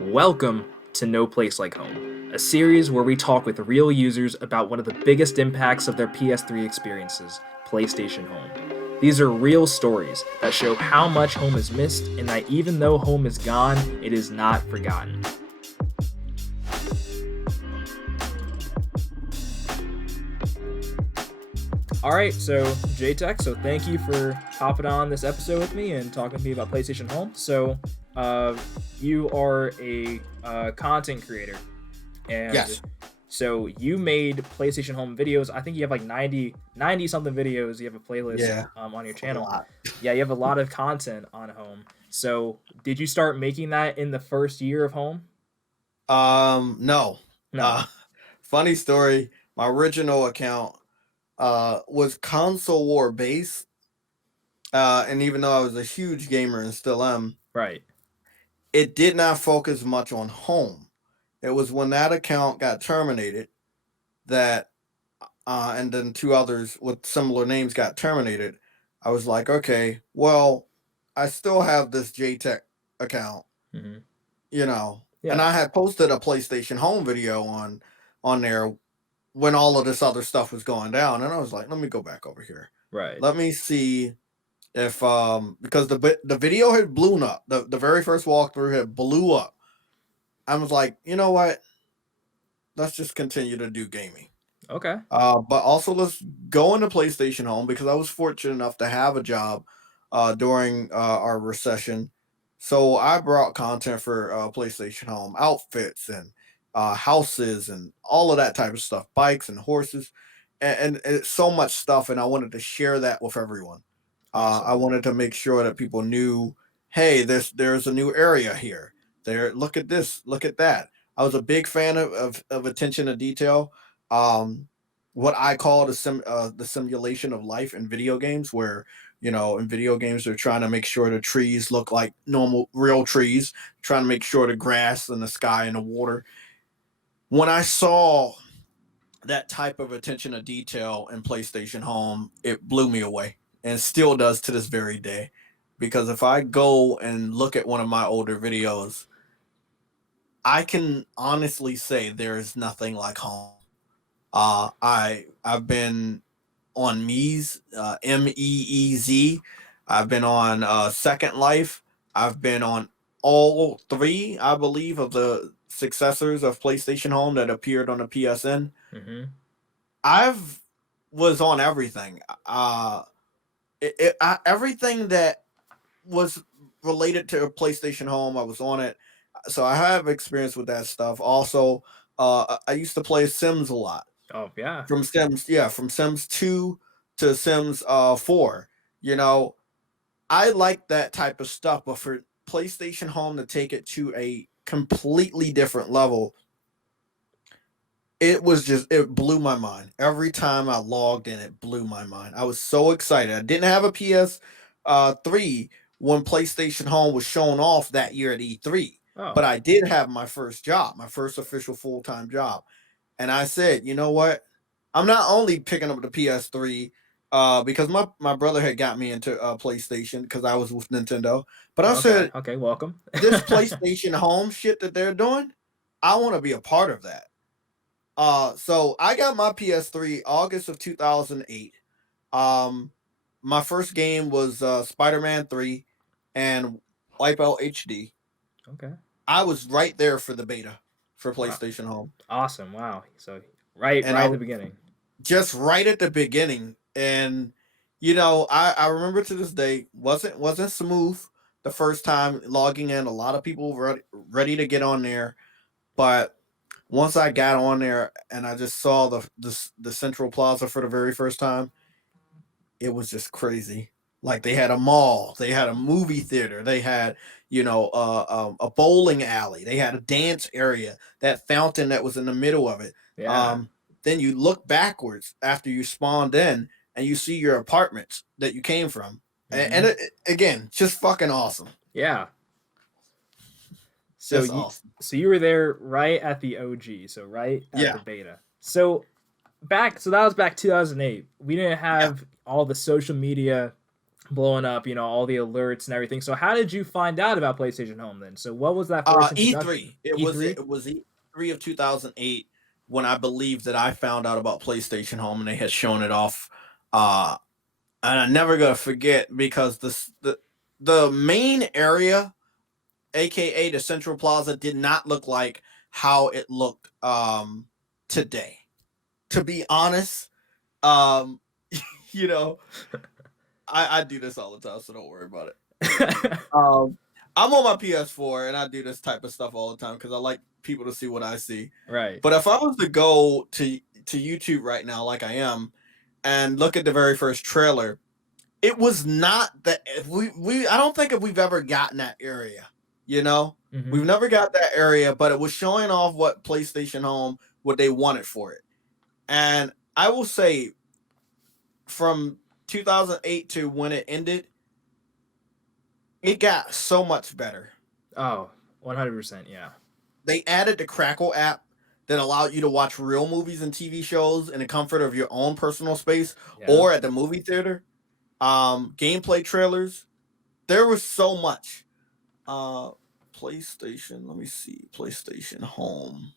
Welcome to No Place Like Home, a series where we talk with real users about one of the biggest impacts of their PS3 experiences, PlayStation Home. These are real stories that show how much home is missed and that even though home is gone, it is not forgotten. Alright, so JayTech, so thank you for hopping on this episode with me and talking to me about PlayStation Home. So, you are a content creator, and Yes. so you made PlayStation Home videos. I think you have like 90 something videos. You have a playlist on your A channel. lot. Yeah, you have a lot of content on Home. So, did you start making that in the first year of Home? No. No. Funny story. My original account was console war based. And even though I was a huge gamer and still am, Right. it did not focus much on home. It was when that account got terminated that and then two others with similar names got terminated. I was like, okay, well, I still have this JayTech account, Mm-hmm. and Yeah. I had posted a PlayStation Home video on there when all of this other stuff was going down, and I was like, let me go back over here. Right. Let me see if because the video had blown up. The very first walkthrough had blew up. I was like, you know what? Let's just continue to do gaming. Okay. But also let's go into PlayStation Home because I was fortunate enough to have a job during our recession. So I brought content for PlayStation Home, outfits and houses and all of that type of stuff, bikes and horses, and it's so much stuff. And I wanted to share that with everyone. I Awesome. wanted to make sure that people knew, hey, there's a new area here. There, look at this, look at that. I was a big fan of attention to detail. What I call the simulation of life in video games, where in video games they're trying to make sure the trees look like normal real trees, trying to make sure the grass and the sky and the water. When I saw that type of attention to detail in PlayStation Home, it blew me away, and still does to this very day. Because if I go and look at one of my older videos, I can honestly say there is nothing like home. I've been on Meez, Meez. I've been on Second Life. I've been on all three, I believe, of the successors of PlayStation Home that appeared on the PSN. Mm-hmm. I've was on everything. Everything that was related to PlayStation Home, I was on it. So I have experience with that stuff. Also, I used to play Sims a lot. Oh yeah. From Sims 2 to Sims 4. You know, I like that type of stuff, but for PlayStation Home to take it to a completely different level, it blew my mind. Every time I logged in, it blew my mind. I was so excited. I didn't have a PS 3 when PlayStation Home was shown off that year at E3, Oh. but I did have my first job, my first official full-time job. And I said, you know what? I'm not only picking up the PS3 because my brother had got me into PlayStation because I was with Nintendo. But I Oh, okay. said, Okay. Welcome. this PlayStation Home shit that they're doing, I want to be a part of that. So I got my PS3 August of 2008. Um, my first game was Spider-Man 3 and Wipeout HD. Okay. I was right there for the beta for Wow. PlayStation Home, Awesome. Wow. So right and I at the beginning. just right at the beginning. And I remember to this day wasn't smooth the first time logging in. A lot of people were ready to get on there, but once I got on there and I just saw the Central Plaza for the very first time, it was just crazy. Like they had a mall, they had a movie theater, they had a bowling alley, they had a dance area, that fountain that was in the middle of it. Yeah. Um, then you look backwards after you spawned in, and you see your apartments that you came from, and Mm-hmm. again, just fucking awesome, Yeah. So just you awesome. so you were there right at the OG, so right at the Yeah, beta. So that was back 2008. We didn't yeah, have all the social media blowing up, you know, all the alerts and everything. So how did you find out about PlayStation Home then? So what was that first introduction? E3. It was E3? it was E3 of 2008 when I believe that I found out about PlayStation Home and they had shown it off. Uh, and I'm never gonna forget because the main area, aka the Central Plaza, did not look like how it looked today. To be honest, um, you know, I do this all the time, so don't worry about it. I'm on my PS4 and I do this type of stuff all the time because I like people to see what I see. Right. But if I was to go to YouTube right now, like I am, and look at the very first trailer, it was not that we I don't think if we've ever gotten that area. You know, we've never got that area, but it was showing off what PlayStation Home, what they wanted for it. And I will say, from 2008 to when it ended, it got so much better. Oh, 100%, yeah. They added the Crackle app that allowed you to watch real movies and TV shows in the comfort of your own personal space Yeah. or at the movie theater. Gameplay trailers. There was so much. PlayStation, let me see. PlayStation Home.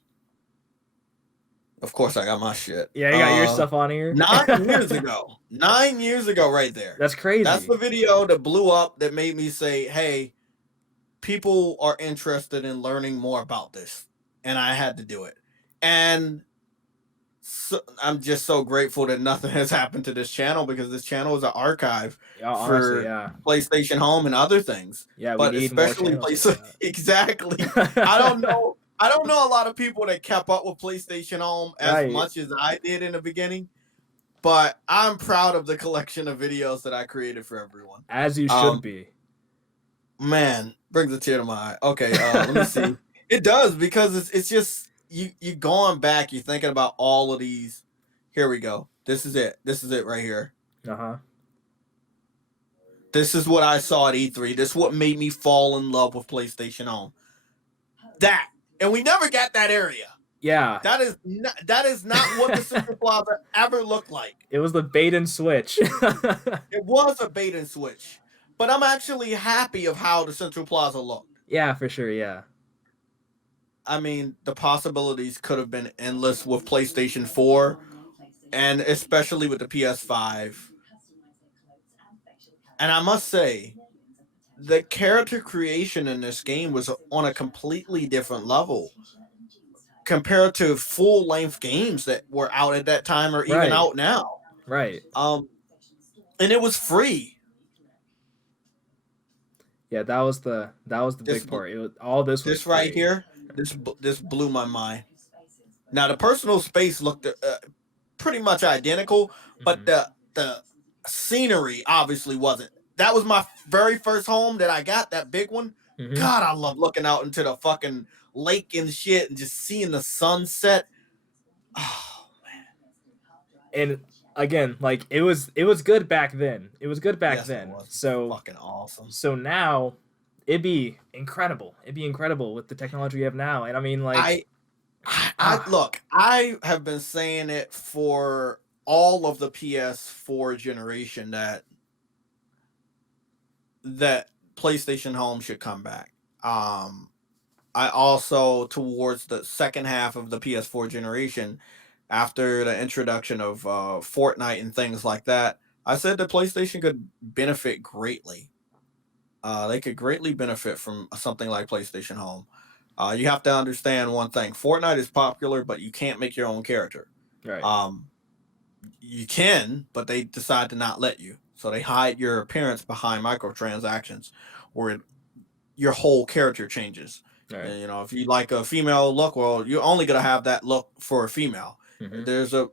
Of course, I got my shit. Yeah, you got your stuff on here. 9 years ago. 9 years ago, right there. That's crazy. That's the video that blew up that made me say, hey, people are interested in learning more about this. And I had to do it. And so, I'm just so grateful that nothing has happened to this channel because this channel is an archive honestly, for PlayStation Home and other things. Yeah, but especially PlayStation. Exactly. I don't know a lot of people that kept up with PlayStation Home as much as I did in the beginning. But I'm proud of the collection of videos that I created for everyone. As you should be. Man, brings a tear to my eye. Okay, let me see. It does because it's just you going back, you're thinking about all of these. Here we go. This is it. This is it right here. This is what I saw at E3. This is what made me fall in love with PlayStation Home. That. And we never got that area. Yeah. That is not what the Central Plaza ever looked like. It was the bait and switch. It was a bait and switch. But I'm actually happy of how the Central Plaza looked. Yeah, for sure, yeah. I mean, the possibilities could have been endless with PlayStation 4 and especially with the PS5. And I must say, the character creation in this game was on a completely different level compared to full-length games that were out at that time or even out now. Right. And it was free. Yeah, that was the big part. It was, all this was free. Right here. This blew my mind. Now the personal space looked pretty much identical, but the scenery obviously wasn't. That was my very first home that I got, that big one. God, I love looking out into the fucking lake and shit and just seeing the sunset. Oh man. And again, like it was good back then. It was good back then. So fucking awesome. So now it'd be incredible. It'd be incredible with the technology we have now. And I mean, like I look, I have been saying it for all of the PS4 generation that PlayStation Home should come back. I also, towards the second half of the PS4 generation, after the introduction of Fortnite and things like that, I said that PlayStation could benefit greatly. They could greatly benefit from something like PlayStation Home. You have to understand one thing. Fortnite is popular, but you can't make your own character. Right. You can, but they decide to not let you. So they hide your appearance behind microtransactions where your whole character changes. Right. And, you know, if you like a female look, well, you're only going to have that look for a female. There's a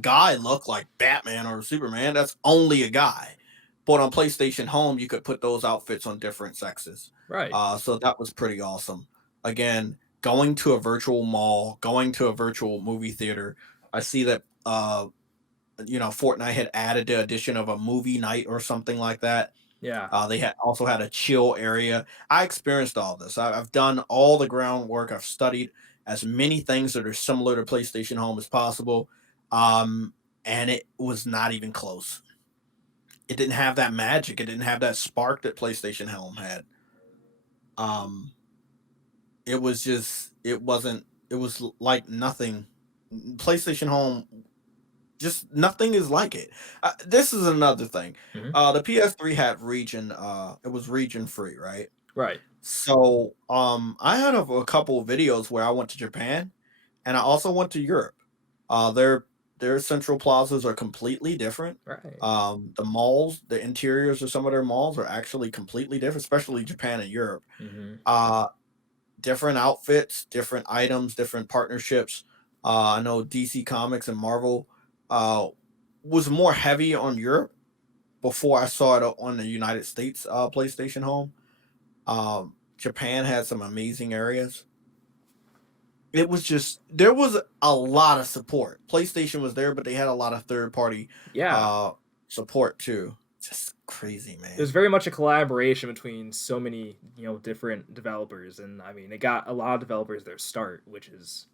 guy look like Batman or Superman. That's only a guy. But on PlayStation Home, you could put those outfits on different sexes. Right. So that was pretty awesome. Again, going to a virtual mall, going to a virtual movie theater. I see that, you know, Fortnite had added the addition of a movie night or something like that. Yeah. They had also had a chill area. I experienced all this. I've done all the groundwork. I've studied as many things that are similar to PlayStation Home as possible. And it was not even close. it didn't have that magic. It didn't have that spark that PlayStation Home had. Um, it was just it wasn't it was like nothing. PlayStation Home, just nothing is like it. This is another thing. Hmm. The PS3 had region. It was region free, right? Right. So I had a couple of videos where I went to Japan, and I also went to Europe. Their central plazas are completely different. Right. The malls, the interiors of some of their malls are actually completely different, especially Japan and Europe. Hmm. Uh, Different outfits, different items, different partnerships. I know DC Comics and Marvel uh, was more heavy on Europe before I saw it on the United States PlayStation Home. Japan had some amazing areas. It was just there was a lot of support. PlayStation was there, but they had a lot of third party Yeah. uh, support too. Just crazy, It was man. very much a collaboration between so many, different developers, and I mean, they got a lot of developers their start, which is,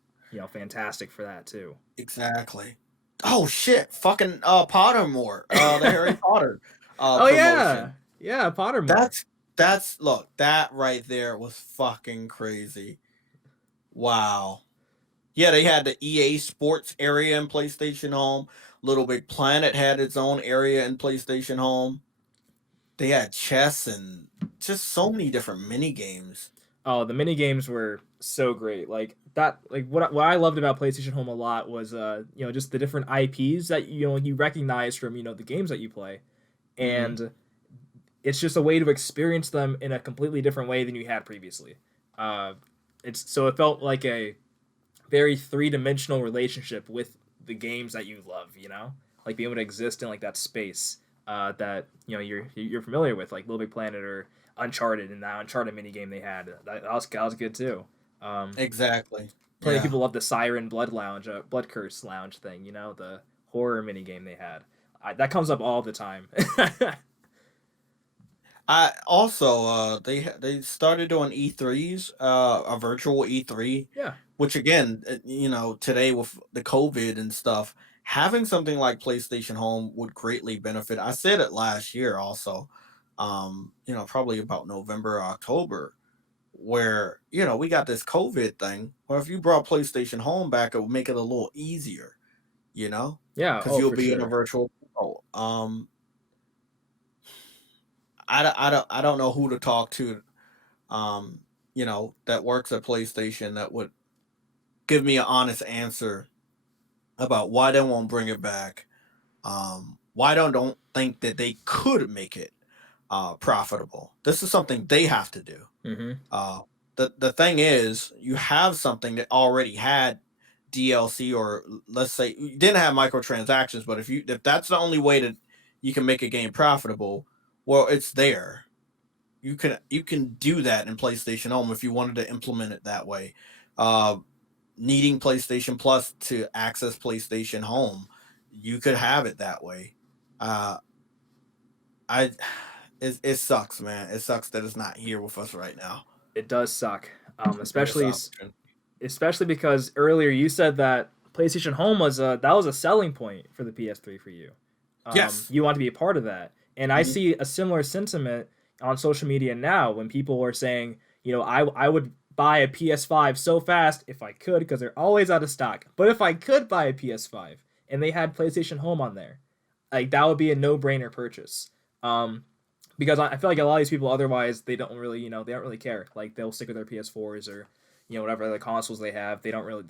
fantastic for that too. Exactly. Oh shit! Fucking Pottermore, the Harry Potter Oh promotion. yeah, yeah, Pottermore. That's look, that right there was fucking crazy. Wow. Yeah, they had the EA Sports area in PlayStation Home. Little Big Planet had its own area in PlayStation Home. They had chess and just so many different mini games. Oh, the mini games were so great. Like that, like what I loved about PlayStation Home a lot was just the different IPs that you recognize from the games that you play, Hmm. and it's just a way to experience them in a completely different way than you had previously. Uh, it's so it felt like a very three-dimensional relationship with the games that you love. Like being able to exist in like that space that you're familiar with, like Little Big Planet or Uncharted, and that Uncharted mini game they had. That was good too. Um, Exactly. Plenty of Yeah. people love the Siren Blood Lounge, Blood Curse Lounge thing. The horror mini game they had. That comes up all the time. I also they started doing E3s, a virtual E3, Yeah. which again, today with the COVID and stuff, having something like PlayStation Home would greatly benefit. I said it last year also, probably about November or October, where we got this COVID thing. Or if you brought PlayStation Home back, it would make it a little easier, you know, Yeah. because Oh, you'll for be in a sure. virtual world. I don't know who to talk to, that works at PlayStation that would give me an honest answer about why they won't bring it back. Why don't think that they could make it profitable. This is something they have to do. Hmm. Uh, the thing is, you have something that already had DLC, or let's say you didn't have microtransactions, but if that's the only way that you can make a game profitable, well, it's there. You can do that in PlayStation Home if you wanted to implement it that way. Uh, Needing PlayStation Plus to access PlayStation Home, you could have it that way. Uh, I it sucks, man. It sucks that it's not here with us right now. It does suck, Missed especially opportunity. especially because earlier you said that PlayStation Home was a selling point for the PS3 for you. Yes. You want to be a part of that, and I Mhm. see a similar sentiment on social media now when people are saying, I would buy a PS5 so fast if I could because they're always out of stock. But if I could buy a PS5 and they had PlayStation Home on there, like that would be a no-brainer purchase. Um, because I feel like a lot of these people otherwise they don't really care. Like they'll stick with their PS4s or whatever other consoles they have. They don't really.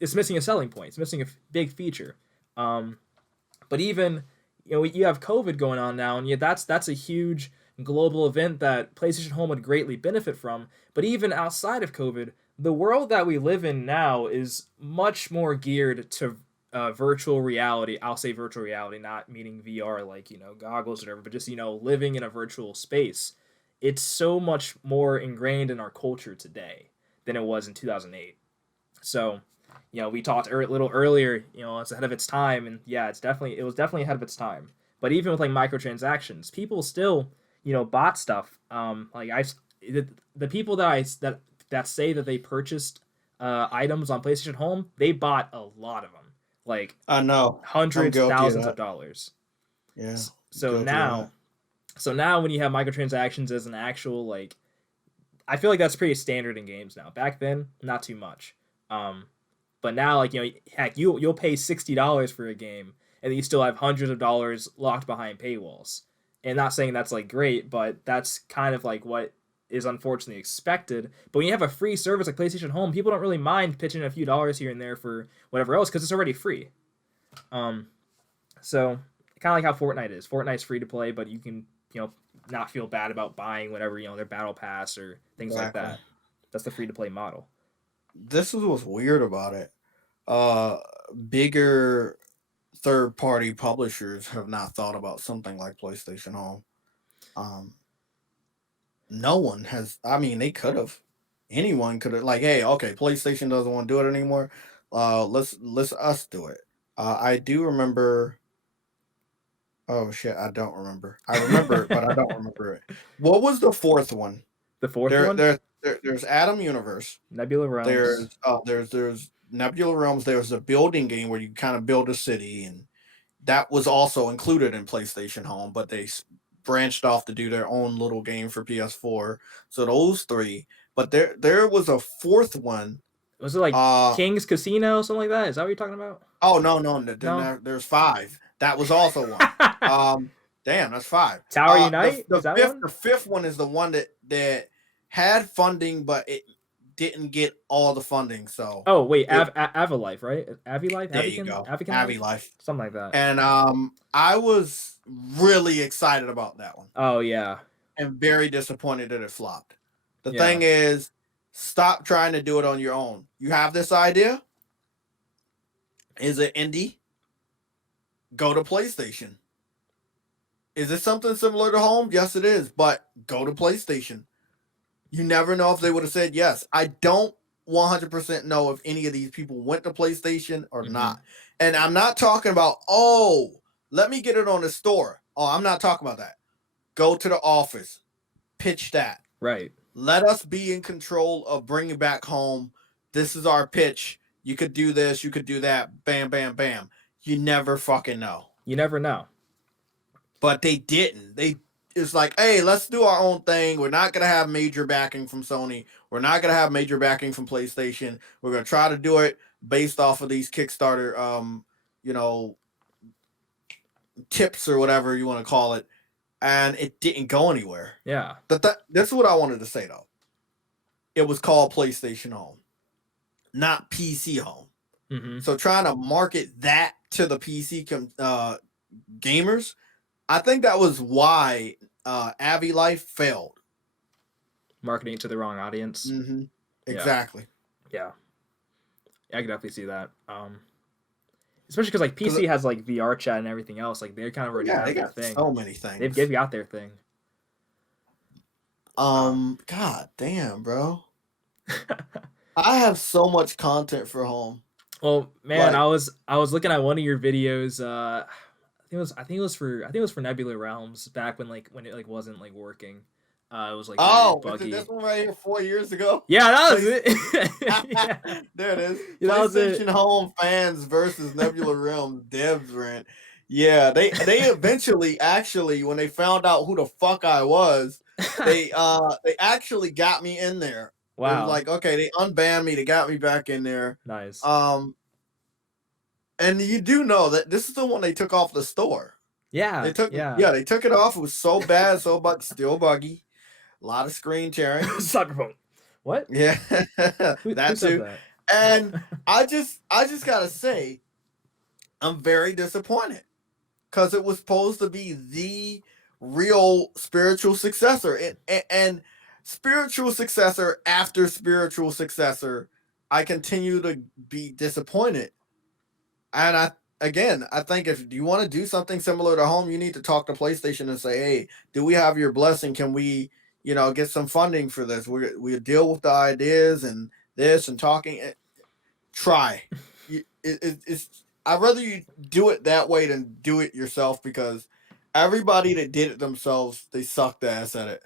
It's missing a selling point. It's missing a big feature. Um, but even you have COVID going on now, and yeah, that's a huge global event that PlayStation Home would greatly benefit from. But even outside of COVID, the world that we live in now is much more geared to virtual reality. I'll say virtual reality, not meaning VR like goggles or whatever, but just living in a virtual space. It's so much more ingrained in our culture today than it was in 2008. So, we talked a little earlier. It's ahead of its time, and yeah, it was definitely ahead of its time. But even with like microtransactions, people still bought stuff. Like the people that say that they purchased items on PlayStation Home, they bought a lot of them, like I know. I'm hundreds, guilty of thousands of that. dollars. Yeah. So Guilty of that. now when you have microtransactions as an actual like, I feel like that's pretty standard in games now. Back then, not too much. Um, but now, like, heck, you'll pay $60 for a game, and you still have hundreds of dollars locked behind paywalls. And not saying that's like great, but that's kind of like what is unfortunately expected. But when you have a free service like PlayStation Home, people don't really mind pitching a few dollars here and there for whatever else because it's already free. Um, so kind of like how Fortnite is. Fortnite's free to play, but you can not feel bad about buying whatever their battle pass or things like Exactly. that. That's the free to play model. This is what's weird about it. Uh, Bigger third party publishers have not thought about something like PlayStation Home. Um, no one has. I mean, they could have. Anyone could have. Like, hey, okay, PlayStation doesn't want to do it anymore. Let's us do it. I do remember. Oh shit, I don't remember. I remember it, but I don't remember it. What was the fourth one? The fourth one, There's Atom Universe. Nebula Realms. There's Nebula Realms. There's a building game where you kind of build a city, and that was also included in PlayStation Home, but they branched off to do their own little game for PS4. So those three, but there was a fourth one. Was it like Uh King's Casino, something like that? Is that what you're talking about? oh no, No. there's five. That was also one. Um, Damn, that's five. Tower Unite, The is that fifth one? the fifth one is the one that had funding, but it didn't get all the funding. So Oh wait, it, Avilife, right? Avilife, there you Avican, go, Avican Abbey Life, Life. something like that. And I was really excited about that one Oh yeah, and very disappointed that it flopped. The yeah, thing is, stop trying to do it on your own. You have this idea. Is it indie? Go to PlayStation. Is it something similar to Home? Yes, it is. But go to PlayStation. You never know if they would have said yes. I don't 100% know if any of these people went to PlayStation or not. And I'm not talking about, oh, let me get it on the store. Oh, I'm not talking about that. Go to the office. Pitch that. right. Let us be in control of bringing back Home. This is our pitch. You could do this. You could do that. Bam, bam, bam. You never fucking know. You never know. But they didn't. It's like, hey, let's do our own thing. We're not gonna have major backing from Sony. We're not gonna have major backing from PlayStation. We're gonna try to do it based off of these Kickstarter, you know, tips or whatever you want to call it, and it didn't go anywhere. Yeah. That's what I wanted to say though. It was called PlayStation Home, not PC Home. So trying to market that to the PC gamers, I think that was why Avi Life failed. Marketing to the wrong audience. Exactly. Yeah. I can definitely see that. Especially because like PC has like VR chat and everything else. Like they're kind of already have they their got thing. so many things. They've got their thing. God damn, bro. I have so much content for Home. Well, man, like, I was looking at one of your videos. I think it was for Nebula Realms back when it like wasn't like working. It was like buggy. Is it this one right here 4 years ago? Yeah, that was it. Yeah. There it is. Yeah, PlayStation Home fans versus Nebula Realms devs rant. Yeah, they eventually actually, when they found out who the fuck I was, they actually got me in there. Wow. It was like, okay, they unbanned me, they got me back in there. Nice. And you do know that this is the one they took off the store. Yeah. They took it off. It was so bad, still buggy. A lot of screen tearing. Cyberpunk. What? Yeah. That too. That? And I just gotta say, I'm very disappointed. Because it was supposed to be the real spiritual successor. And spiritual successor after spiritual successor, I continue to be disappointed. And I think if you want to do something similar to Home, you need to talk to PlayStation and say, hey, do we have your blessing? Can we, get some funding for this? We deal with the ideas and this and talking. Try. I'd rather you do it that way than do it yourself, because everybody that did it themselves, they sucked ass at it.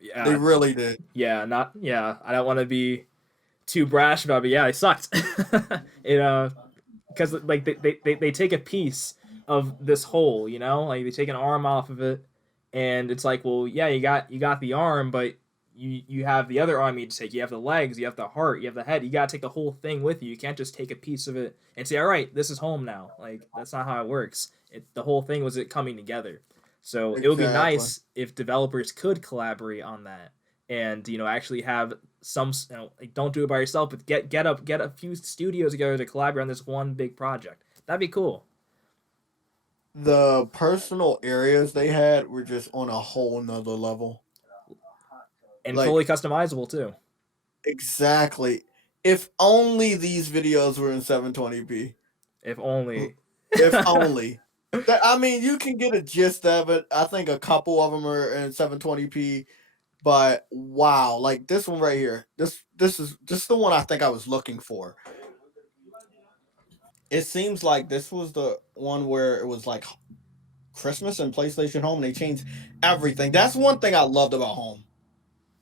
Yeah, they really did. Yeah, I don't want to be too brash about it, but yeah, they sucked. Because like they take a piece of this whole, you know, like they take an arm off of it, and it's like, well, yeah, you got the arm, but you have the other arm you need to take. You have the legs, you have the heart, you have the head. You gotta take the whole thing with you. You can't just take a piece of it and say, all right, this is home now. Like that's not how it works. The whole thing was it coming together. So it would be Exactly. nice if developers could collaborate on that, and actually have some, like, don't do it by yourself, but get a few studios together to collaborate on this one big project. That'd be cool. The personal areas they had were just on a whole nother level. And fully Like, customizable too. exactly. If only these videos were in 720p. If only. If only. I mean, you can get a gist of it. I think a couple of them are in 720p, but wow, like this one right here. This is the one I think I was looking for. It seems like this was the one where it was like Christmas and PlayStation Home. They changed everything. That's one thing I loved about Home.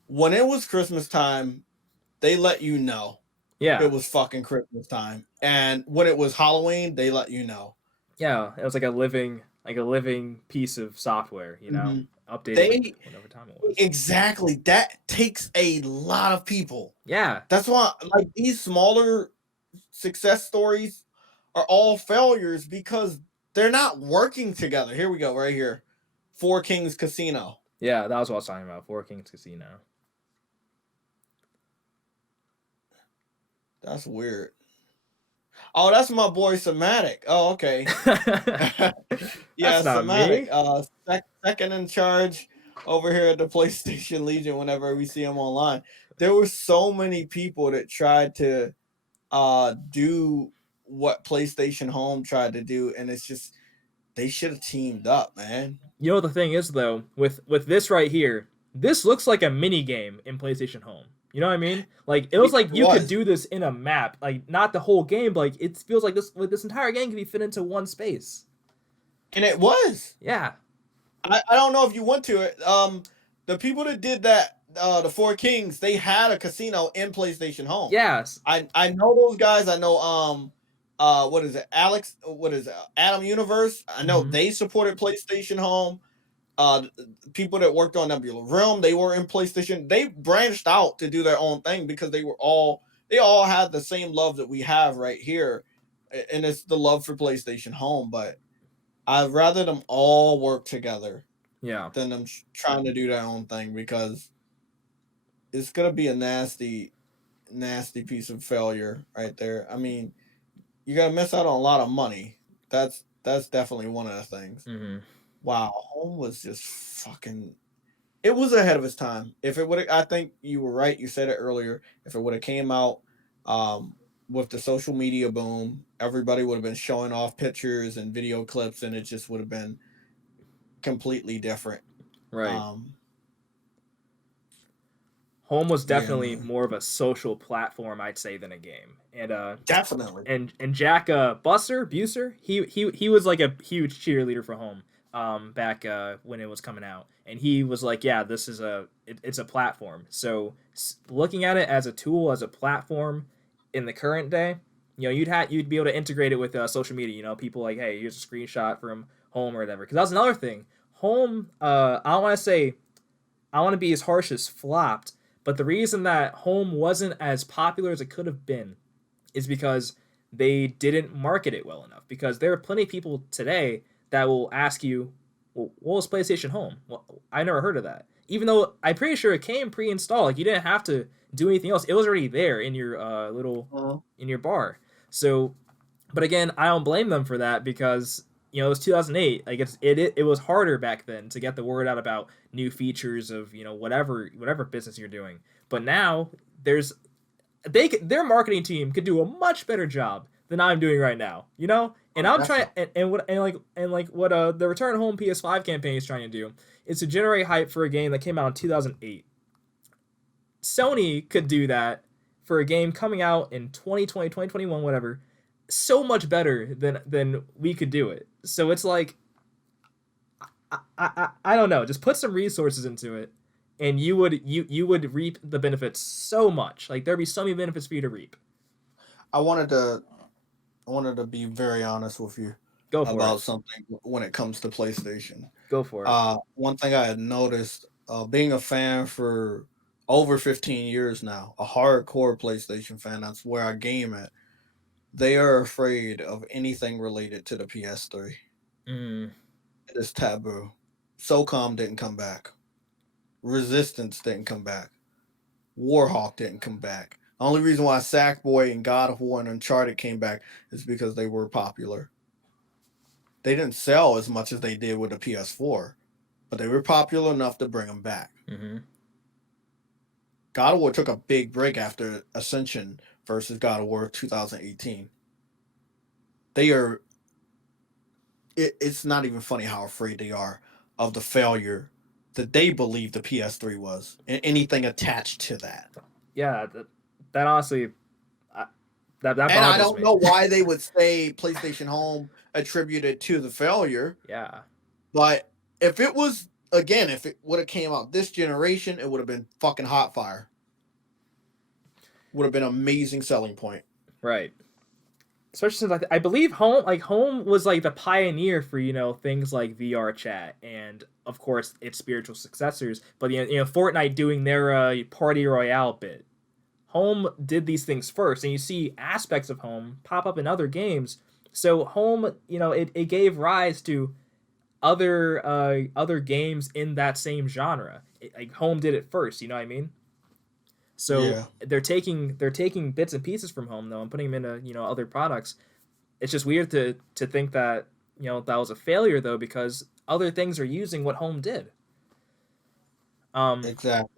When it was Christmas time, they let you know it Yeah. was fucking Christmas time, and when it was Halloween, they let you know. Yeah, it was like a living piece of software, Mhm. updated with They whatever time it was. exactly that takes a lot of people. Yeah. That's why, like, these smaller success stories are all failures because they're not working together. Here we go, right here. Four Kings Casino. Yeah, that was what I was talking about. Four Kings Casino. That's weird. Oh, that's my boy Somatic. Oh, okay. That's Yeah, not Somatic. me. Second in charge over here at the PlayStation Legion. Whenever we see him online, there were so many people that tried to do what PlayStation Home tried to do, and it's just they should have teamed up, man. You know what the thing is though, with this right here, this looks like a mini game in PlayStation Home. You know what I mean? Like it was It like you could was, do this in a map, like not the whole game, but like it feels like this entire game could be fit into one space. and it was. Yeah. I don't know if you went to it. The people that did that, the Four Kings, they had a casino in PlayStation Home. Yes. I know those guys. I know what is it, Alex? What is it, Adam Universe? I know Mm-hmm. they supported PlayStation Home. People that worked on Nebula Realm, they were in PlayStation. They branched out to do their own thing because they all had the same love that we have right here, and it's the love for PlayStation Home. But I'd rather them all work together Yeah. than them trying to do their own thing because it's gonna be a nasty piece of failure right there. I mean, you're gonna miss out on a lot of money. That's definitely one of the things. Mm-hmm. Wow, Home was just fucking. It was ahead of its time. If it would, I think you were right. You said it earlier. If it would have came out with the social media boom, everybody would have been showing off pictures and video clips, and it just would have been completely different. Right. Um, Home was yeah, definitely man, more of a social platform, I'd say, than a game. definitely. And Jack Buser, he was like a huge cheerleader for Home back when it was coming out, and he was like, yeah, this is it's a platform. So looking at it as a tool, as a platform in the current day, you'd be able to integrate it with social media. People like, hey, here's a screenshot from Home or whatever. Because that's another thing. Home, I don't want to say, I want to be as harsh as flopped, but the reason that Home wasn't as popular as it could have been is because they didn't market it well enough. Because there are plenty of people today that will ask you, well, what was PlayStation Home? Well, I never heard of that. Even though I'm pretty sure it came pre-installed, like you didn't have to do anything else. It was already there in your Uh-huh. in your bar. So, but again, I don't blame them for that because it was 2008. Like it was harder back then to get the word out about new features of whatever business you're doing. But now there's their marketing team could do a much better job than I'm doing right now. And Oh, I'm trying definitely. and what the Return Home PS5 campaign is trying to do is to generate hype for a game that came out in 2008. Sony could do that for a game coming out in 2020, 2021, whatever, so much better than we could do it. So it's like I don't know, just put some resources into it and you would reap the benefits so much. Like there'd be so many benefits for you to reap. I wanted to I wanted to be very honest with you. Go for it. about something when it comes to PlayStation. Go for it. One thing I had noticed, being a fan for over 15 years now, a hardcore PlayStation fan, that's where I game at. They are afraid of anything related to the PS3. Mm, It is taboo. SOCOM didn't come back. Resistance didn't come back. Warhawk didn't come back. The only reason why Sackboy and God of War and Uncharted came back is because they were popular. They didn't sell as much as they did with the PS4, but they were popular enough to bring them back. mm-hmm. God of War took a big break after Ascension versus God of War 2018. They are. It's not even funny how afraid they are of the failure that they believe the PS3 was, and anything attached to that. Yeah, that honestly, I, that And I boggles don't me. know why they would say PlayStation Home attributed to the failure, Yeah. but if it was again, if it would have came out this generation, it would have been fucking hot fire. Would have been an amazing selling point. Right. Especially since I believe home was like the pioneer for things like VR chat and of course its spiritual successors. But Fortnite doing their party royale bit. Home did these things first, and you see aspects of Home pop up in other games. So Home, it gave rise to other games in that same genre. Like Home did it first. You know what I mean? So Yeah, they're taking bits and pieces from Home though and putting them into other products. It's just weird to think that that was a failure though because other things are using what Home did. Um, exactly.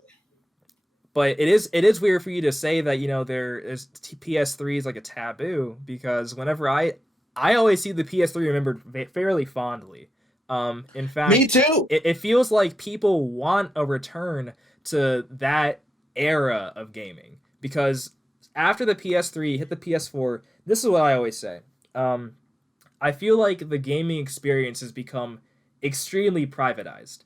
but it is weird for you to say that there is PS3 is like a taboo because whenever I always see the PS3 remembered fairly fondly. In Me fact, too. it feels like people want a return to that era of gaming because after the PS3 hit the PS4, this is what I always say. Um, I feel like the gaming experience has become extremely privatized.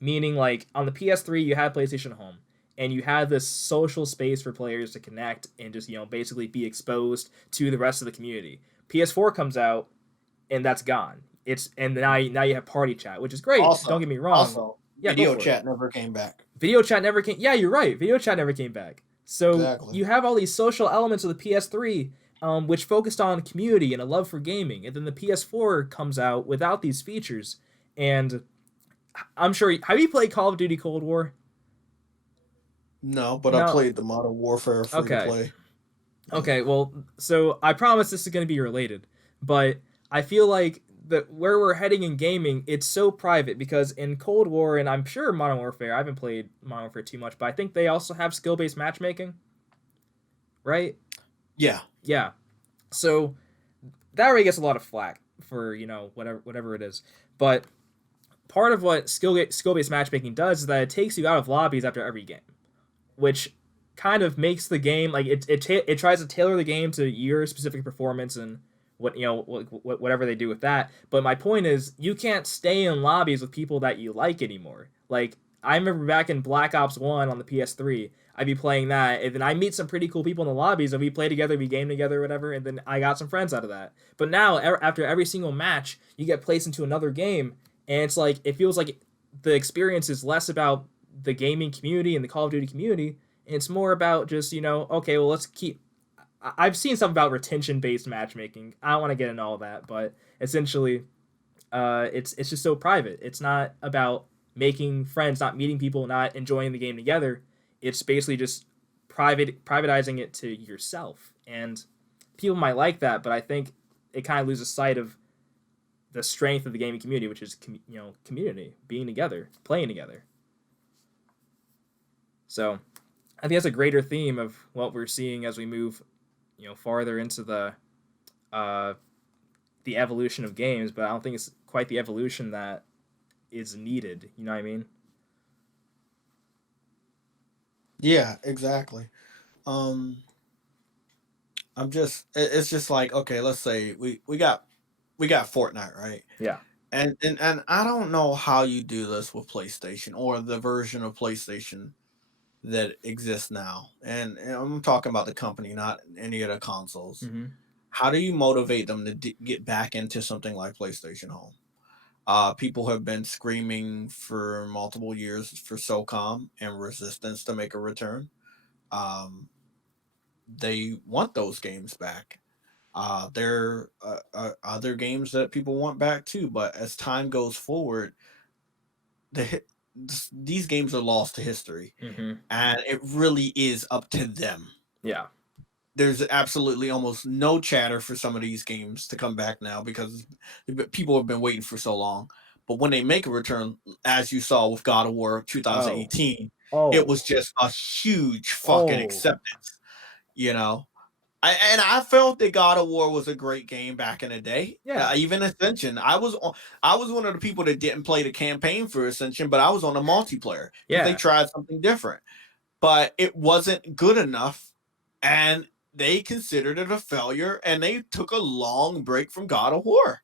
Meaning, like on the PS3, you had PlayStation Home, and you had this social space for players to connect and just basically be exposed to the rest of the community. PS4 comes out, and that's gone. And now you have party chat, which is great. Don't Also, get me wrong. also, Yeah, go video for it. chat never came back. Video chat never came. Yeah, you're right. Video chat never came back. So Exactly. you have all these social elements of the PS3, which focused on community and a love for gaming, and then the PS4 comes out without these features. And I'm sure. Have you played Call of Duty Cold War? No, but I No. played the Modern Warfare free to Okay. play. Okay. Well, so I promise this is going to be related, but I feel like that where we're heading in gaming, it's so private because in Cold War and I'm sure Modern Warfare, I haven't played Modern Warfare too much, but I think they also have skill-based matchmaking, right? Yeah, Yeah. So that already gets a lot of flack for whatever it is, but part of what skill-based matchmaking does is that it takes you out of lobbies after every game, which kind of makes the game like it tries to tailor the game to your specific performance and whatever they do with that. But my point is, you can't stay in lobbies with people that you like anymore. Like I remember back in Black Ops 1 on the PS3, I'd be playing that, and then I meet some pretty cool people in the lobbies, and we play together, we game together, whatever, and then I got some friends out of that. But now, after every single match, you get placed into another game, and it's like it feels like the experience is less about the gaming community and the Call of Duty community, and it's more about just okay, well let's keep. I've seen stuff about retention based matchmaking. I don't want to get into all that, but essentially, it's just so private. It's not about making friends, not meeting people, not enjoying the game together. It's basically just privatizing it to yourself, and people might like that, but I think it kind of loses sight of the strength of the gaming community, which is community, being together, playing together. So I think that's a greater theme of what we're seeing as we move, farther into uh, the evolution of games. But I don't think it's quite the evolution that is needed. You know what I mean? yeah, exactly. Um, it's just like, okay, let's say we got Fortnite, right? Yeah. And I don't know how you do this with PlayStation or the version of PlayStation that exists now. And I'm talking about the company, not any of the consoles. Mm-hmm. how do you motivate them to get back into something like PlayStation Home? People have been screaming for multiple years for SOCOM and Resistance to make a return. Um, they want those games back. There are other games that people want back too, but as time goes forward, these games are lost to history, Mm-hmm. and it really is up to them. Yeah. There's absolutely almost no chatter for some of these games to come back now because people have been waiting for so long. But when they make a return, as you saw with God of War Oh. 2018, it Oh. was just a huge fucking Oh. acceptance, you know. I felt that God of War was a great game back in the day. Yeah. Even Ascension, I was one of the people that didn't play the campaign for Ascension, but I was on the multiplayer because they Yeah. tried something different. But it wasn't good enough, and they considered it a failure, and they took a long break from God of War.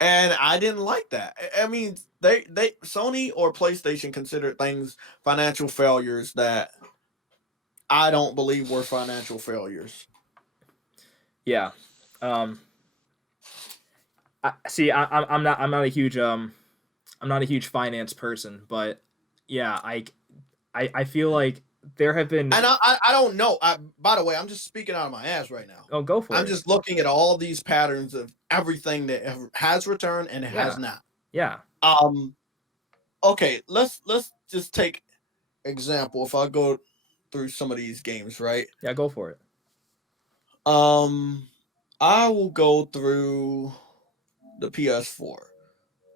And I didn't like that. I mean, they Sony or PlayStation considered things financial failures that I don't believe were financial failures. Yeah. Um. See, I'm not a huge I'm not a huge finance person, but yeah, I feel like there have been. And I don't know. By the way, I'm just speaking out of my ass right now. Oh, go I'm for it. just looking at all these patterns of everything that has returned and it has Yeah. not. Yeah. Um. Okay. Let's just take example. If I go through some of these games, right? Yeah. Go for it. Um. I will go through the PS4.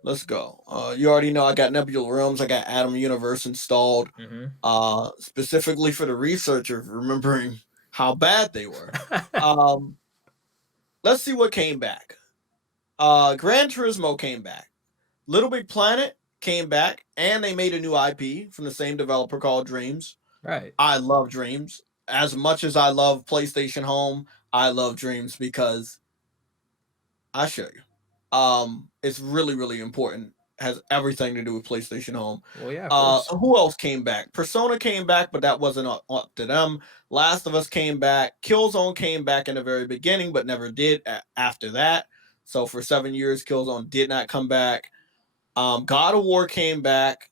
Let's go. You already know I got Nebula Realms. I got Atom Universe installed. Mm-hmm. Specifically for the researcher, remembering how bad they were. Um, let's see what came back. Gran Turismo came back. Little Big Planet came back, and they made a new IP from the same developer called Dreams. Right. I love Dreams as much as I love PlayStation Home. I love Dreams because I show you. It's really, really important. Has everything to do with PlayStation Home. Well, yeah, of course. Who else came back? Persona came back, but that wasn't up to them. Last of Us came back. Killzone came back in the very beginning, but never did after that. So for 7 years, Killzone did not come back. God of War came back.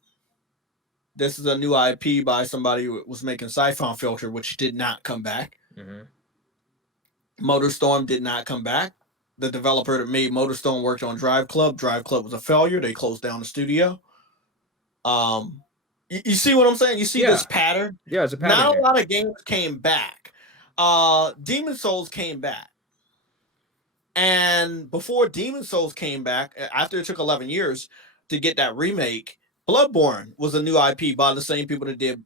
This is a new IP by somebody who was making Siphon Filter, which did not come back. Mm-hmm. MotorStorm did not come back. The developer that made MotorStorm worked on Drive Club. Drive Club was a failure. They closed down the studio. You see what I'm saying? You see this Yeah. pattern? Yeah. There's a pattern Not a here. lot of games came back. Demon Souls came back. And before Demon Souls came back, after it took 11 years to get that remake, Bloodborne was a new IP by the same people that did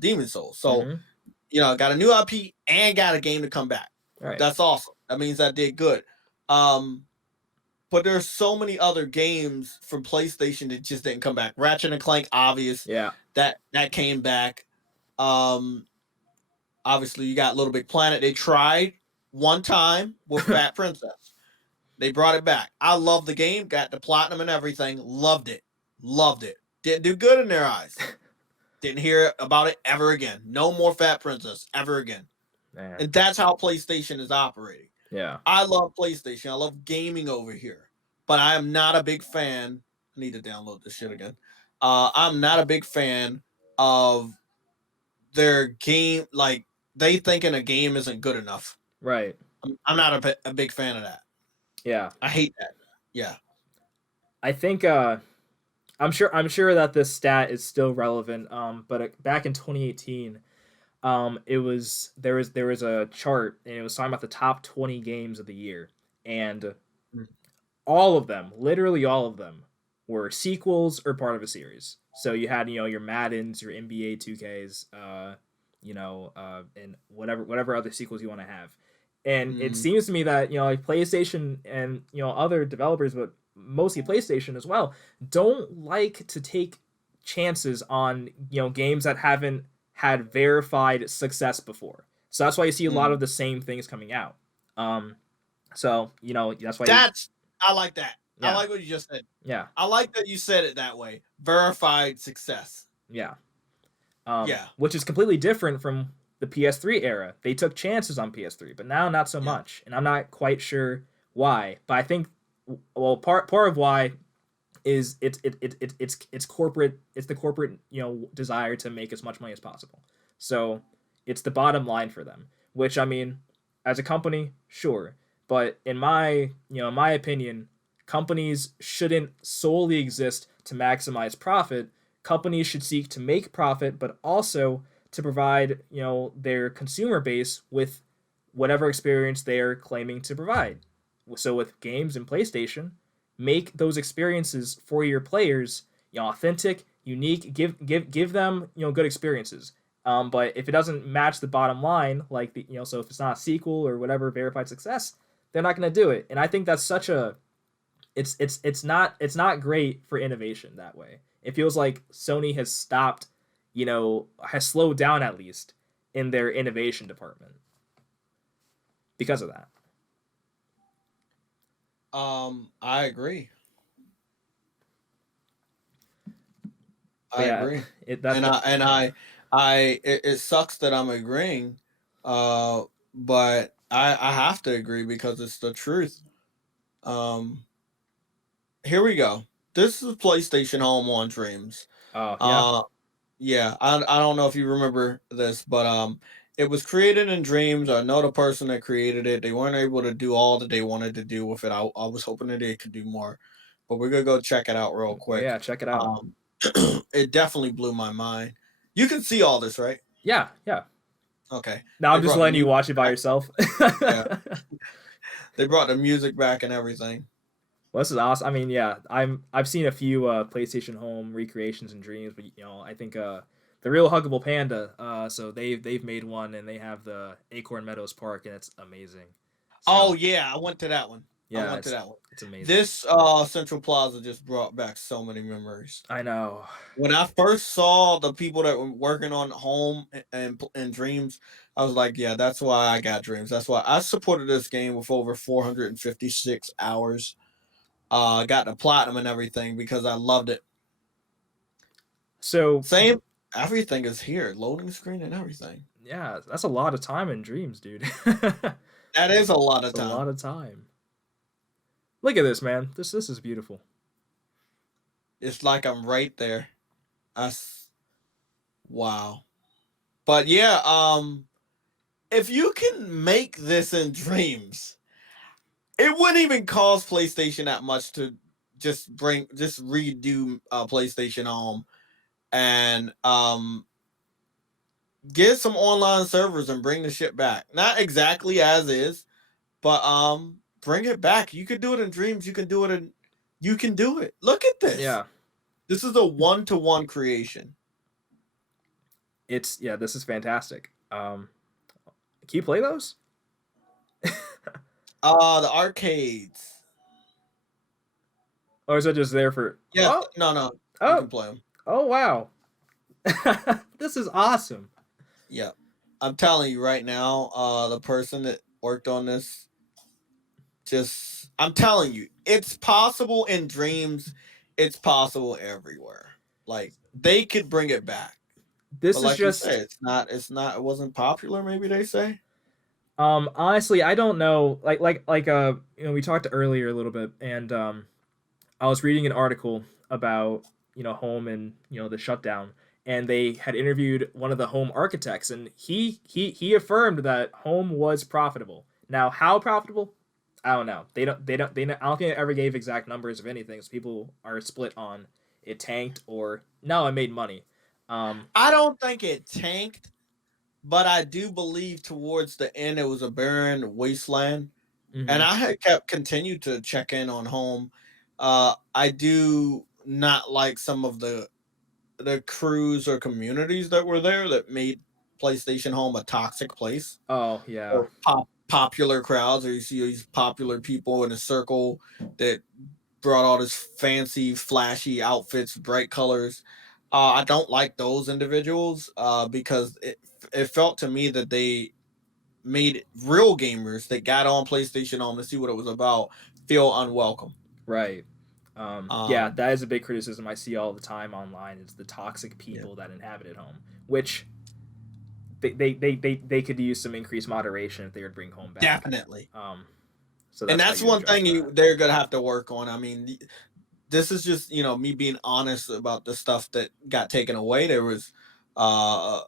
Demon Souls. So, Mm-hmm. got a new IP and got a game to come back. Right. That's awesome. That means I did good. But there's so many other games from PlayStation that just didn't come back. Ratchet and Clank, obvious. Yeah. That came back. Obviously you got Little Big Planet. They tried one time with Fat Princess. They brought it back. I love the game, got the platinum and everything, loved it. Loved it. Didn't do good in their eyes. Didn't hear about it ever again. No more Fat Princess ever again. Man. And that's how PlayStation is operating. Yeah. I love PlayStation. I love gaming over here. But I am not a big fan. I need to download this shit again. I'm not a big fan of their game. Like, they thinking a game isn't good enough. Right. I'm not a big fan of that. Yeah. I hate that. Yeah. I think I'm sure that this stat is still relevant. But back in 2018, it was there was a chart and it was talking about the top 20 games of the year, and all of them, literally all of them, were sequels or part of a series. So you had your Maddens, your NBA 2Ks, and whatever other sequels you want to have. And it seems to me that like PlayStation and other developers, but mostly PlayStation as well, don't like to take chances on games that haven't had verified success before. So that's why you see a lot of the same things coming out. So that's why. I like that. Yeah. I like what you just said. Yeah. I like that you said it that way. Verified success. Yeah. Yeah. Which is completely different from the PS3 era. They took chances on PS3, but now not so Yeah. much. And I'm not quite sure why. But I think, well, part of why is it's corporate. It's the corporate desire to make as much money as possible. So it's the bottom line for them. Which, I mean, as a company, sure, but in my opinion, companies shouldn't solely exist to maximize profit. Companies should seek to make profit, but also to provide their consumer base with whatever experience they're claiming to provide. So with games and PlayStation, make those experiences for your players authentic, unique. Give them good experiences. But if it doesn't match the bottom line, like so if it's not a sequel or whatever verified success, they're not going to do it. And I think that's such a it's not great for innovation that way. It feels like Sony has stopped, has slowed down at least in their innovation department because of that. I agree. But I yeah, agree. it And that it sucks that I'm agreeing, uh, but I have to agree because it's the truth. Um, Here we go. This is PlayStation Home on Dreams. oh yeah. Uh, yeah, I don't know if you remember this, but it was created in Dreams. I know the person that created it. They weren't able to do all that they wanted to do with it. I was hoping that they could do more, but we're gonna go check it out real Well, quick. yeah, check it out. Um, it definitely blew my mind. You can see all this, right? Yeah, yeah. Okay. Now They I'm just brought the letting you music watch it by back. yourself. Yeah, they brought the music back and everything. Well, this is awesome. I mean, yeah, I've seen a few PlayStation Home recreations and dreams, but I think the real Huggable Panda. So they've made one, and they have the Acorn Meadows Park, and it's amazing. Oh So yeah, I went to that one. I yeah, went to that one. it's amazing. This Central Plaza just brought back so many memories. I know. When I first saw the people that were working on Home and Dreams, I was like, yeah, that's why I got Dreams. That's why I supported this game with over 456 hours. Got the platinum and everything because I loved it. So Same, everything is here, loading screen and everything. yeah, that's a lot of time in dreams, dude. It's That is a lot of a lot time. of time. Look at this, man. This is beautiful. It's like I'm right there. Wow. But yeah, if you can make this in Dreams, it wouldn't even cost PlayStation that much to just redo PlayStation Home and get some online servers and bring the shit back. Not exactly as is, but bring it back. You could do it in Dreams. You can do it. Look at this. Yeah, This is a one-to-one creation. it's yeah. This is fantastic. Can you play those? The arcades. Or is it just there for? Yes, Oh, no, no, you oh, can play them. oh! Wow, this is awesome. Yeah, I'm telling you right now, the person that worked on this, just I'm telling you, it's possible in Dreams. It's possible everywhere. Like they could bring it back, but This is like you say, just it wasn't popular. Maybe they say. honestly, I don't know. We talked earlier a little bit, and I was reading an article about home and the shutdown, and they had interviewed one of the home architects, and he affirmed that home was profitable. Now, how profitable? I don't know. I don't think they ever gave exact numbers of anything. So people are split on it tanked or no, it made money. I don't think it tanked, but I do believe towards the end it was a barren wasteland, and Mhm. I had kept continued to check in on Home. I do not like some of the crews or communities that were there that made PlayStation Home a toxic place. Oh yeah, Or popular crowds, or you see these popular people in a circle that brought all this fancy, flashy outfits, bright colors. I don't like those individuals because it felt to me that they made real gamers that got on PlayStation Home to see what it was about feel unwelcome. right. Yeah, Um, that is a big criticism I see all the time online. It's the toxic yeah. people that inhabited home, which they could use some increased moderation if they would bring home back. Definitely. So And that's that's one thing they're gonna have to work on. I mean, this is just me being honest about the stuff that got taken away. There was a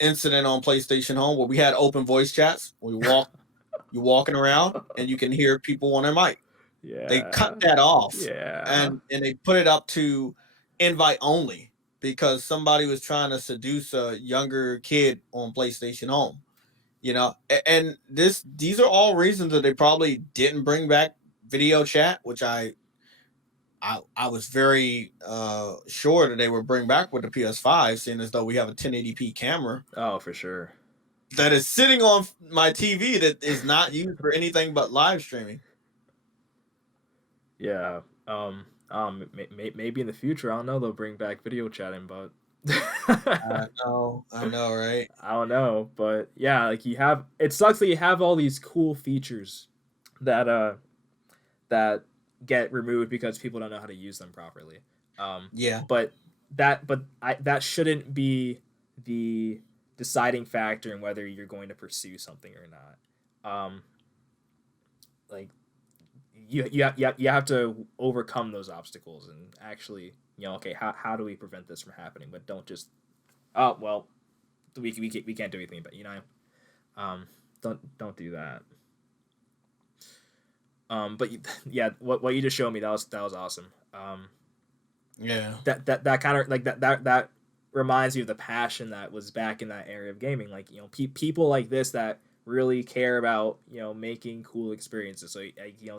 incident on PlayStation Home where we had open voice chats. You walking around and you can hear people on their mic. They cut Yeah. that off, Yeah. and they put it up to invite only because somebody was trying to seduce a younger kid on PlayStation Home. And these are all reasons that they probably didn't bring back video chat, which I was very sure that they would bring back with the PS5, seeing as though we have a 1080p camera Oh, for sure. that is sitting on my TV that is not used for anything but live streaming. Yeah. Maybe in the future, I don't know, they'll bring back video chatting, but I know, right? I don't know. But yeah, like it sucks that you have all these cool features that that get removed because people don't know how to use them properly. Yeah, But that shouldn't be the deciding factor in whether you're going to pursue something or not. Like you have to overcome those obstacles and actually okay, how do we prevent this from happening? But don't just well we can't do anything, but don't do that. But yeah, what you just showed me, that was awesome. yeah, That kind of like that reminds me of the passion that was back in that area of gaming. Like people like this that really care about making cool experiences. So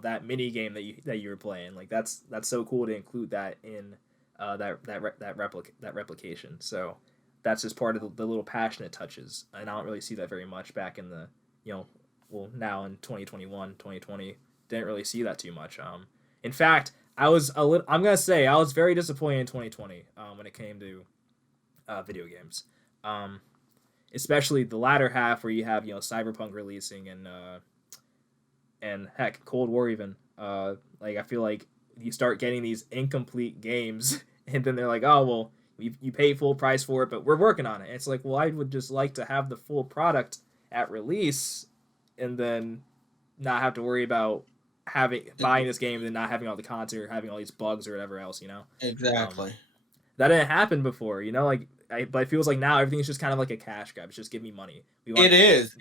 that mini game that you were playing, like that's so cool to include that in that replication. So that's just part of the little passion it touches, and I don't really see that very much back in the well, now in 2021 2020, didn't really see that too much. In fact, I'm gonna say I was very disappointed in 2020 when it came to video games. Especially the latter half where you have Cyberpunk releasing and heck, Cold War even. Like I feel like you start getting these incomplete games, and then they're like, oh well, you pay full price for it, but we're working on it. And it's like, well, I would just like to have the full product at release, and then not have to worry about buying this game and then not having all the content or having all these bugs or whatever else. exactly. That didn't happen before. Like but it feels like now everything's just kind of like a cash grab. It's just give me money. It is,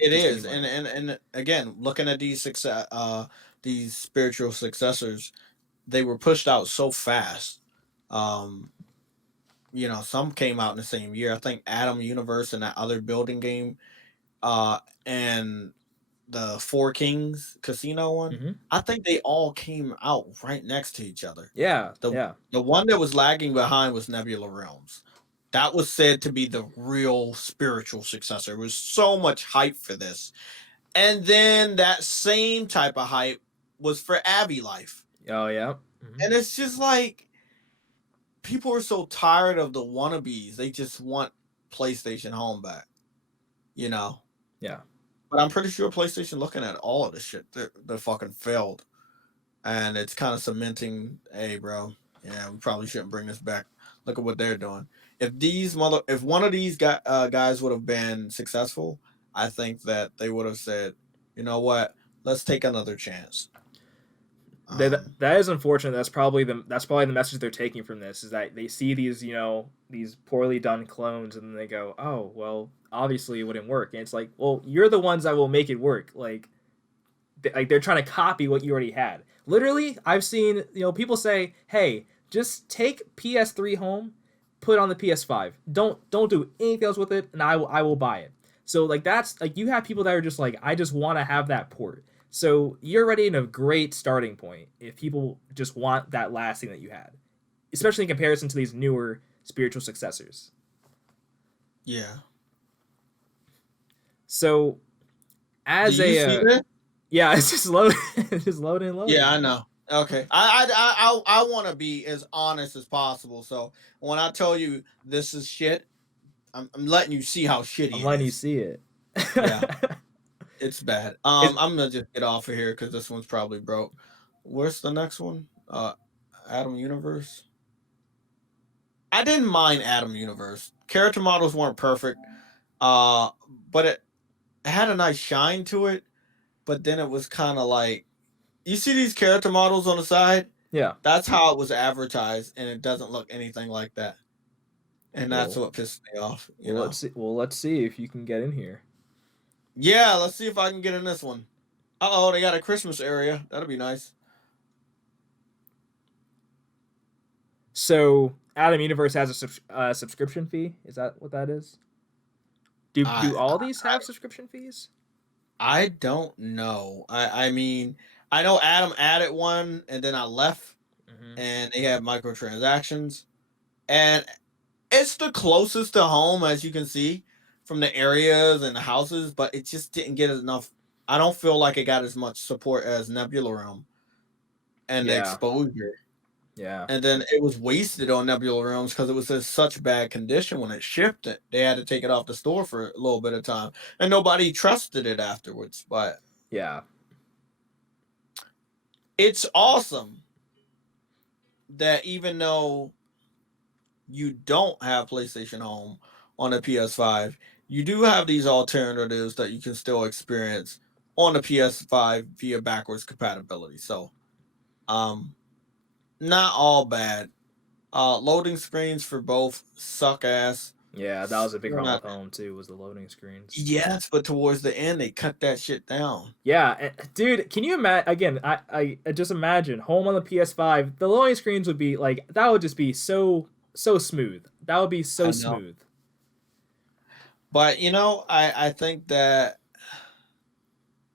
and again, looking at these spiritual successors, they were pushed out so fast. Um, some came out in the same year. I think Atom Universe and that other building game, and the Four Kings Casino one. Mm-hmm. I think they all came out right next to each other. Yeah, The yeah. the one that was lagging behind was Nebula Realms. That was said to be the real spiritual successor. There was so much hype for this. And then that same type of hype was for Abbey Life. Oh yeah. Mm-hmm. And it's just like people are so tired of the wannabes. They just want PlayStation Home back. Yeah. But I'm pretty sure PlayStation looking at all of this shit, they're fucking failed. And it's kind of cementing, hey bro, yeah, we probably shouldn't bring this back. Look at what they're doing. If one of these guys would have been successful, I think that they would have said, you know what, let's take another chance. That is unfortunate. That's probably the message they're taking from this, is that they see these poorly done clones, and then they go, oh well, obviously it wouldn't work. And it's like, well, you're the ones that will make it work. Like they're trying to copy what you already had. Literally, I've seen people say, hey, just take PS3 home, put it on the PS5. Don't do anything else with it, and I will buy it. So like that's like, you have people that are just like, I just want to have that port. So you're already in a great starting point if people just want that last thing that you had, especially in comparison to these newer spiritual successors. Yeah. So as Do you see that? yeah, it's just loading, just loading and loading. Yeah, I know. Okay, I want to be as honest as possible. So when I tell you this is shit, I'm letting you see how shitty I'm it letting you is. see it. Yeah. It's bad. I'm gonna just get off of here because this one's probably broke. Where's the next one? Atom Universe. I didn't mind Atom Universe. Character models weren't perfect. Uh, but it had a nice shine to it. But then it was kind of like, you see these character models on the side? Yeah. That's how it was advertised, and it doesn't look anything like that. And that's Well, what pissed me off, you well, know. let's see if you can get in here. Yeah, let's see if I can get in this one. Uh-oh, they got a Christmas area. That'll be nice. So, Adam Universe has a subscription fee. Is that what that is? Do I all these have subscription fees? I don't know. I mean, I know Adam added one, and then I left, Mm-hmm. and they have microtransactions, and it's the closest to home as you can see from the areas and the houses, but it just didn't get enough. I don't feel like it got as much support as Nebula Realm and the Yeah. exposure. Yeah. And then it was wasted on Nebula Realms because it was in such bad condition when it shipped it. They had to take it off the store for a little bit of time, and nobody trusted it afterwards. But Yeah. it's awesome that even though you don't have PlayStation Home on the PS5, you do have these alternatives that you can still experience on the PS5 via backwards compatibility. So, um, not all bad. Loading screens for both suck ass. Yeah, that was a big Still problem not. with Home too. Was the loading screens. Yes, but towards the end they cut that shit down. Yeah, dude, can you imagine? Again, I just imagine Home on the PS5. The loading screens would be like that. Would just be so smooth. That would be so I know, smooth. but I think that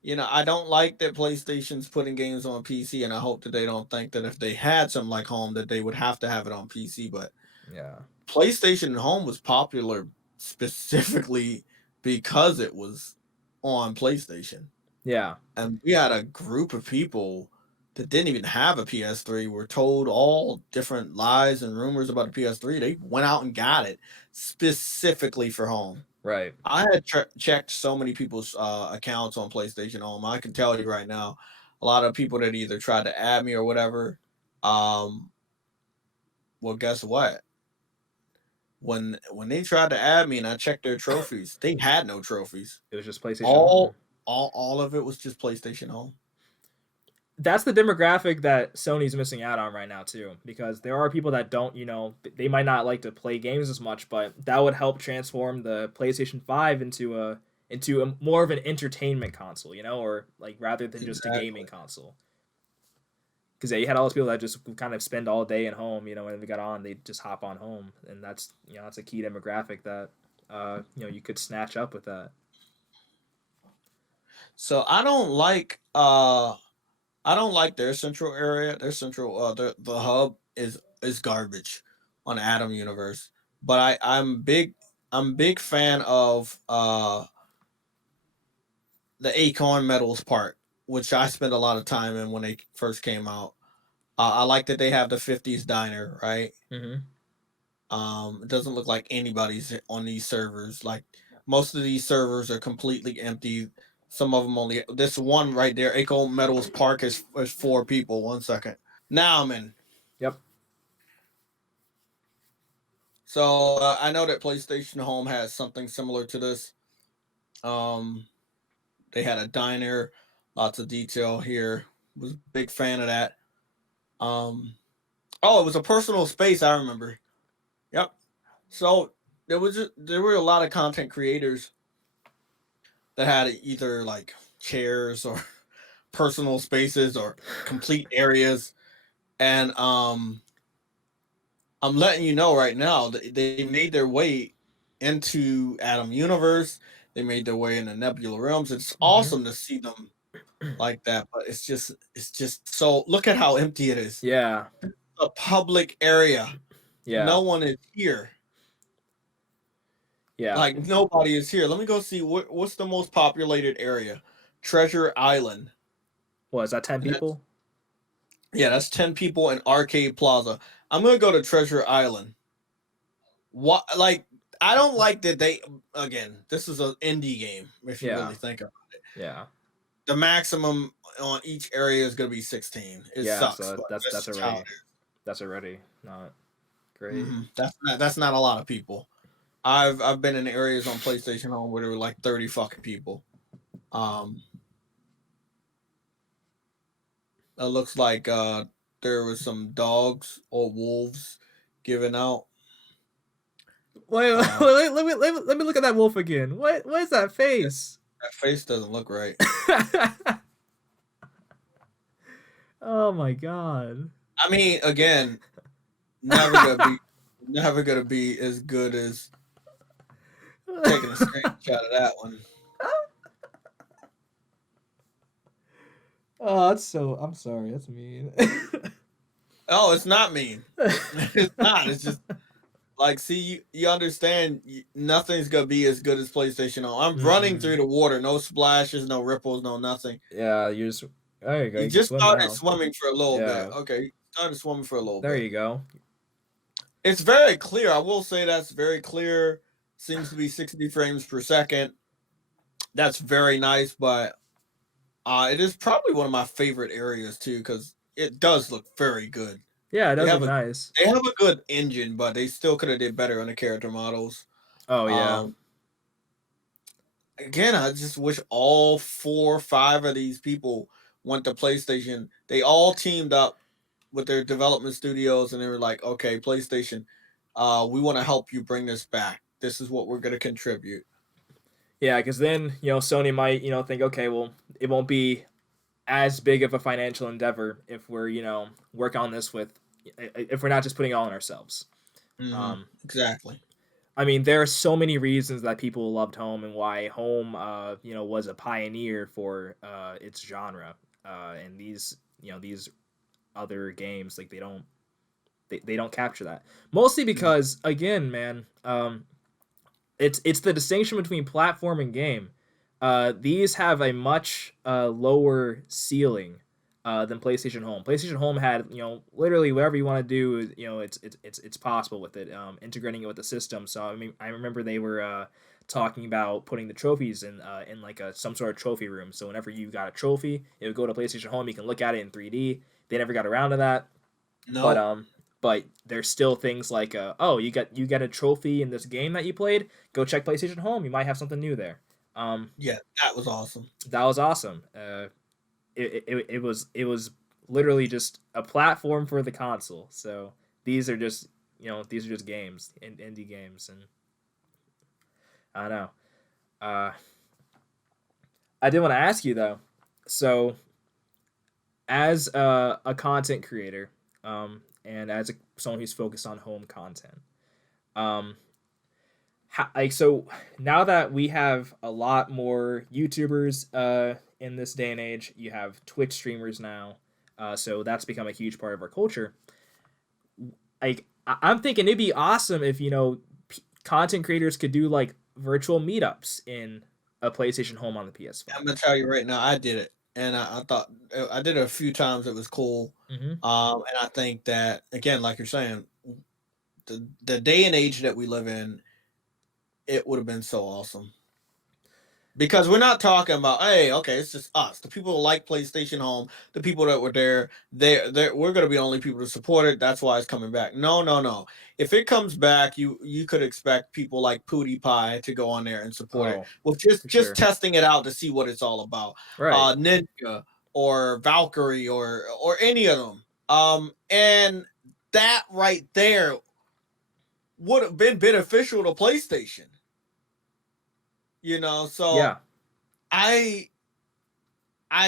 I don't like that PlayStation's putting games on PC, and I hope that they don't think that if they had something like Home that they would have to have it on PC. But Yeah. PlayStation Home was popular specifically because it was on PlayStation. Yeah. And we had a group of people that didn't even have a PS3, were told all different lies and rumors about a PS3. They went out and got it specifically for Home. Right. I had checked so many people's accounts on PlayStation Home. I can tell you right now, a lot of people that either tried to add me or whatever. Um, well, guess what? When they tried to add me and I checked their trophies, they had no trophies. It was just PlayStation All Home. all of it was just PlayStation Home. That's the demographic that Sony's missing out on right now too, because there are people that don't, they might not like to play games as much, but that would help transform the PlayStation 5 into a more of an entertainment console, or like rather than just a gaming Exactly. console. Because yeah, you had all those people that just kind of spend all day at home, when they got on, they just hop on Home, and that's a key demographic that you could snatch up with that. So I don't like their central area. Their central the hub is garbage on Atom Universe. But I'm big fan of the Acorn Metals part, which I spent a lot of time in when they first came out. I like that they have the 50s diner, right? Mm-hmm. It doesn't look like anybody's on these servers. Like most of these servers are completely empty. Some of them only this one right there, Acorn Metals Park is 4 people. 1 second. Now I'm in. Yep. So I know that PlayStation Home has something similar to this. Um, they had a diner, lots of detail here. Was a big fan of that. Um, oh, it was a personal space. I remember. Yep. So there were a lot of content creators that had either like chairs or personal spaces or complete areas, and I'm letting you know right now that they made their way into Atom Universe. They made their way into Nebula Realms. It's Mm-hmm. awesome to see them like that, but it's just so look at how empty it is. Yeah. A public area. Yeah. No one is here. Yeah. Like nobody is here. Let me go see what's the most populated area. Treasure Island. What is that? 10 And people? that's 10 people in Arcade Plaza. I'm gonna go to Treasure Island. What like I don't like that they again, this is an indie game, if you Yeah. really think of it. Yeah. The maximum on each area is gonna be 16. It Yeah. sucks, So but that's that's that's just how it already that's already not is. great. That's not a lot of people. I've been in areas on PlayStation Home where there were like 30 fucking people. Um, it looks like there was some dogs or wolves giving out. Wait, Uh, let me look at that wolf again. What is that face? that face doesn't look right. Oh my god. I mean, again, never gonna be, never gonna be as good as taking a screenshot of that one. Oh, that's so. I'm sorry. That's mean. Oh, it's not mean. It's not. It's just like, see, you understand. Nothing's gonna be as good as PlayStation Home. I'm running through the water, no splashes, no ripples, no nothing. Yeah, you just. There you go. You You can just swim started now. swimming for a little bit. Yeah. Okay, you started swimming for a little There bit. you go. It's very clear. I will say that's very clear. Seems to be 60 frames per second. That's very nice, but it is probably one of my favorite areas too because it does look very good. Yeah, it They does have look a nice. they have a good engine, but they still could have did better on the character models. Oh yeah. Um, Again, I just wish all 4 or 5 of these people went to PlayStation. They all teamed up with their development studios, and they were like, "Okay, PlayStation, we want to help you bring this back. This is what we're going to contribute." Yeah, because then Sony might think, okay, well, it won't be as big of a financial endeavor if we're work on this with if we're not just putting it all on ourselves. Exactly. I mean, there are so many reasons that people loved Home and why Home, was a pioneer for its genre. And these other games, like they don't capture that. Mostly because, again, man, it's the distinction between platform and game. These have a much lower ceiling than PlayStation Home. PlayStation Home had literally whatever you want to do. It's possible with it. Integrating it with the system. So I mean, I remember they were talking about putting the trophies in like some sort of trophy room. So whenever you got a trophy, it would go to PlayStation Home. You can look at it in 3D. They never got around to that. But No. but there's still things like oh, you got a trophy in this game that you played. Go check PlayStation Home. You might have something new there. Yeah, that was awesome. That was awesome. It was literally just a platform for the console. So these are just games, indie games, and I don't know. Uh, I did want to ask you though. So as a content creator, and as someone who's focused on home content, um, so now that we have a lot more YouTubers in this day and age, you have Twitch streamers now, so that's become a huge part of our culture. Like I'm thinking it'd be awesome if content creators could do like virtual meetups in a PlayStation Home on the PS5. I'm gonna tell you right now, I did it, and I thought I did it a few times. It was cool. Mm-hmm. And I think that again, like you're saying, the day and age that we live in, it would have been so awesome. Because we're not talking about, hey, okay, it's just us. The people who like PlayStation Home, the people that were there, we're gonna be the only people to support it. That's why it's coming back. No, no, no. If it comes back, you could expect people like PewDiePie to go on there and support it. Oh, Well, for just sure. testing it out to see what it's all about. Right. Ninja or Valkyrie or any of them. And that right there would have been beneficial to PlayStation. So Yeah. I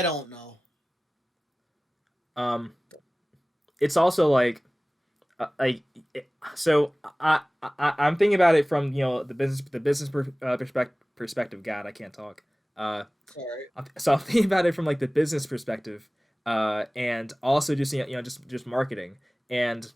don't know. It's also like so I'm thinking about it from the business perspective. God, I can't talk. Sorry. So I'm thinking about it from like the business perspective, and also just just marketing. And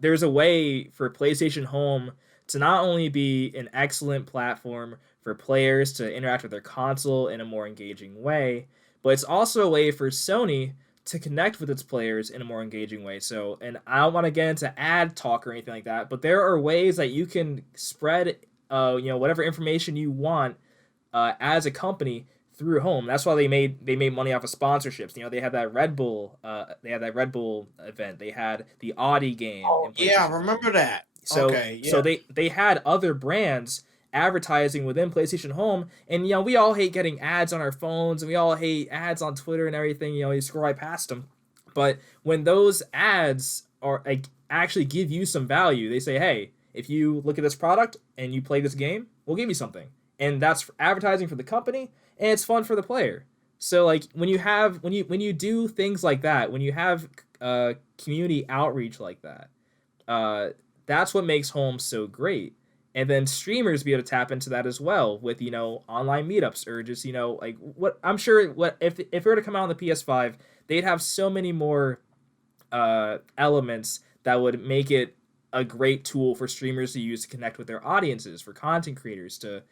there's a way for PlayStation Home to not only be an excellent platform for players to interact with their console in a more engaging way, but it's also a way for Sony to connect with its players in a more engaging way. So, and I don't want to get into ad talk or anything like that, but there are ways that you can spread, whatever information you want as a company through Home. That's why they made money off of sponsorships. They had that Red Bull event. They had the Audi game. Oh In yeah, PlayStation I remember Home. that. Okay, So yeah. they had other brands advertising within PlayStation Home, and we all hate getting ads on our phones, and we all hate ads on Twitter and everything. You scroll right past them, but when those ads are like actually give you some value, they say, hey, if you look at this product and you play this game, we'll give you something, and that's advertising for the company, and it's fun for the player. So like when you do things like that, when you have community outreach like that, uh, that's what makes home so great. And then streamers be able to tap into that as well with online meetups or just like what I'm sure what if it were to come out on the PS5, they'd have so many more elements that would make it a great tool for streamers to use to connect with their audiences, for content creators to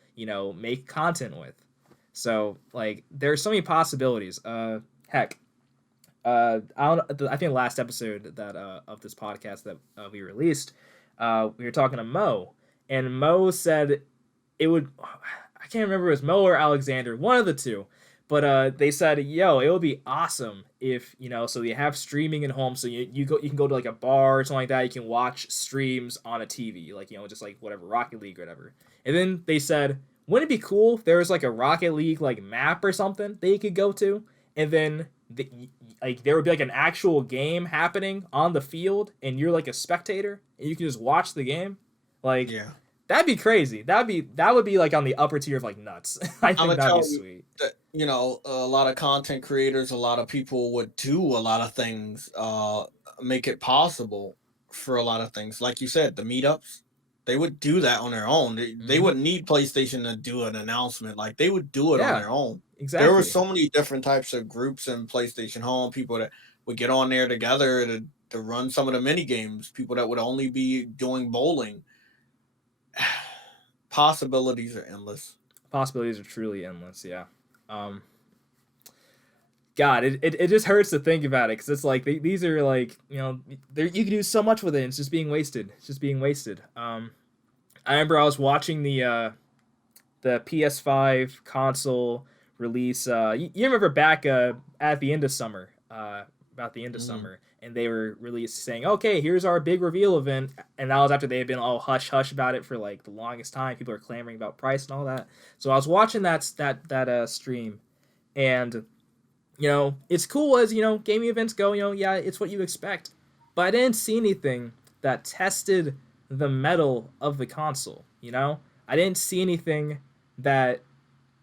make content with. So like there's so many possibilities. Heck, I think the last episode that of this podcast that we released, we were talking to Mo, and Mo said it would. I can't remember if it was Mo or Alexander, one of the two, but they said, "Yo, it would be awesome if so you have streaming at home, so you can go to like a bar or something like that. You can watch streams on a TV, like just like whatever Rocket League or whatever." And then they said, "Wouldn't it be cool if there was like a Rocket League like map or something that you could go to, and then like there would be like an actual game happening on the field, and you're like a spectator, and you can just watch the game, like." Yeah. That'd be crazy. That would be like on the upper tier of like nuts. I I'm think gonna that'd be tell you sweet. that a lot of content creators, a lot of people would do a lot of things, make it possible for a lot of things. Like you said, the meetups, they would do that on their own. They Hmm. wouldn't need PlayStation to do an announcement. Like they would do it on Yeah, their own. There were exactly. so many different types of groups in PlayStation Home. People that would get on there together to run some of the mini games. People that would only be doing bowling. Possibilities are endless. Possibilities are truly endless. Yeah. Um, God, it just hurts to think about it because it's like these are like you can do so much with it. And it's just being wasted. It's just being wasted. I remember I was watching the PS5 console release. You remember back at the end of summer, about the end of Mhm. summer, and they were released saying, "Okay, here's our big reveal event," and that was after they had been all hush hush about it for like the longest time. People are clamoring about price and all that. So I was watching that stream, and it's cool as gaming events go. Yeah, it's what you expect, but I didn't see anything that tested the metal of the console. I didn't see anything that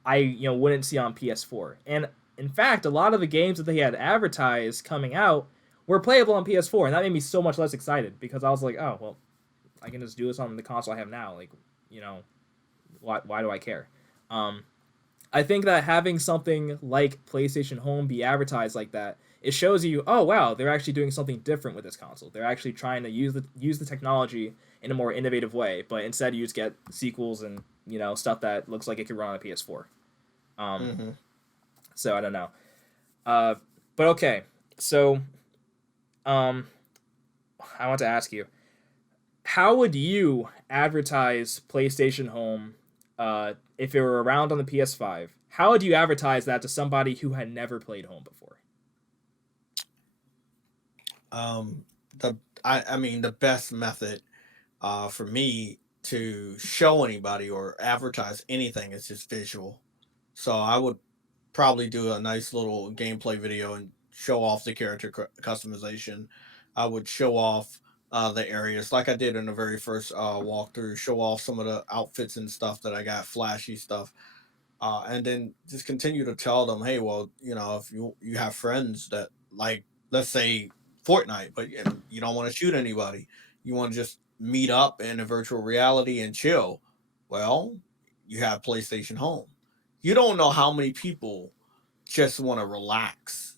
I wouldn't see on PS4. And in fact, a lot of the games that they had advertised coming out were playable on PS4, and that made me so much less excited because I was like, oh well, I can just do this on the console I have now. Like, you know, why do I care? Um, I think that having something like PlayStation Home be advertised like that, it shows you, oh wow, they're actually doing something different with this console. They're actually trying to use the technology in a more innovative way, but instead you just get sequels and stuff that looks like it could run on a PS4. Um, Mhm. so I don't know. Uh, but okay, so um, I want to ask you, how would you advertise PlayStation Home if it were around on the PS5? How would you advertise that to somebody who had never played Home before? Um, I mean the best method for me to show anybody or advertise anything is just visual. So I would probably do a nice little gameplay video and show off the character customization. I would show off the areas like I did in the very first walkthrough, show off some of the outfits and stuff that I got, flashy stuff. And then just continue to tell them, hey, well, if you have friends that like, let's say Fortnite, but you don't want to shoot anybody, you want to just meet up in a virtual reality and chill. Well, you have PlayStation Home. You don't know how many people just want to relax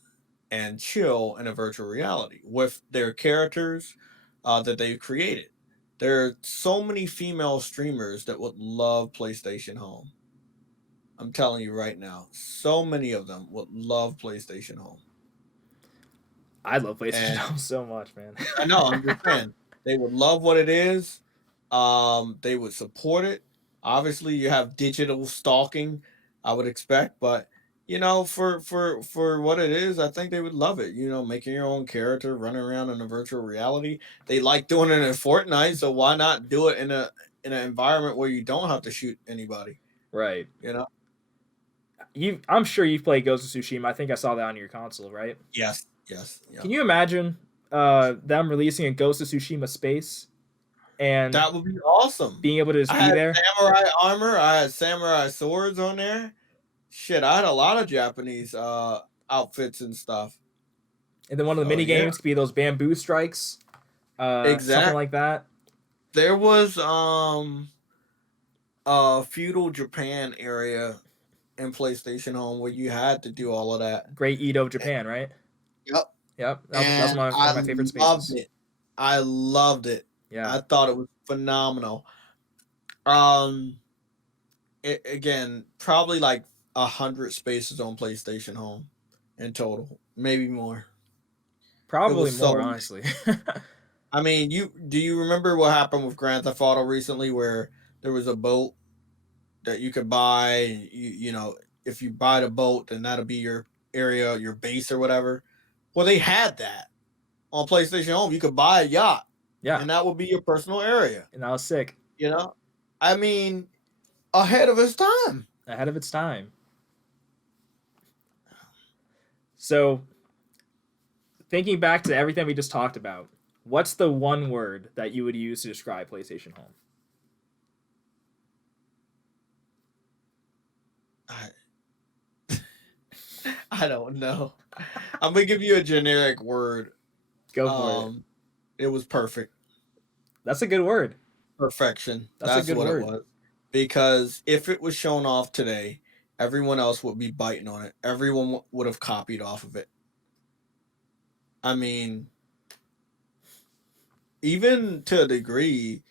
and chill in a virtual reality with their characters that they've created. There are so many female streamers that would love PlayStation Home. I'm telling you right now, so many of them would love PlayStation Home. I love PlayStation And Home so much, man. I know, I'm just saying, they would love what it is. They would support it. Obviously, you have digital stalking, I would expect, but for what it is, I think they would love it. Making your own character, running around in a virtual reality. They like doing it in Fortnite, so why not do it in an environment where you don't have to shoot anybody? Right. You know? I'm sure you've played Ghost of Tsushima. I think I saw that on your console, right? Yes, yes, yeah. Can you imagine them releasing a Ghost of Tsushima space and That would be awesome. being able to just I be had there? samurai armor. I had samurai swords on there. Shit, I had a lot of Japanese outfits and stuff. And then one of the So mini yeah, games could be those bamboo strikes, something exact. like that. There was a feudal Japan area in PlayStation Home where you had to do all of that. Great Edo of Japan, right? Yep. Yep, that's And one I of my favorite loved spaces. it. I loved it. Yeah, I thought it was phenomenal. Um, again, probably like 100 spaces on PlayStation Home in total, maybe more. It probably was more, so. honestly. I mean, do you remember what happened with Grand Theft Auto recently, where there was a boat that you could buy? If you buy the boat, then that'll be your area, your base or whatever. Well, they had that on PlayStation Home. You could buy a yacht, Yeah, and that would be your personal area. and that was sick. You know, I mean, ahead of its time. Ahead of its time. So, thinking back to everything we just talked about, what's the one word that you would use to describe PlayStation Home? I, I don't know. I'm gonna give you a generic word. Go for it. It was perfect. That's a good word. Perfection. That's a That's good what it word. was. Because if it was shown off today, everyone else would be biting on it. Everyone would have copied off of it. I mean, even to a degree,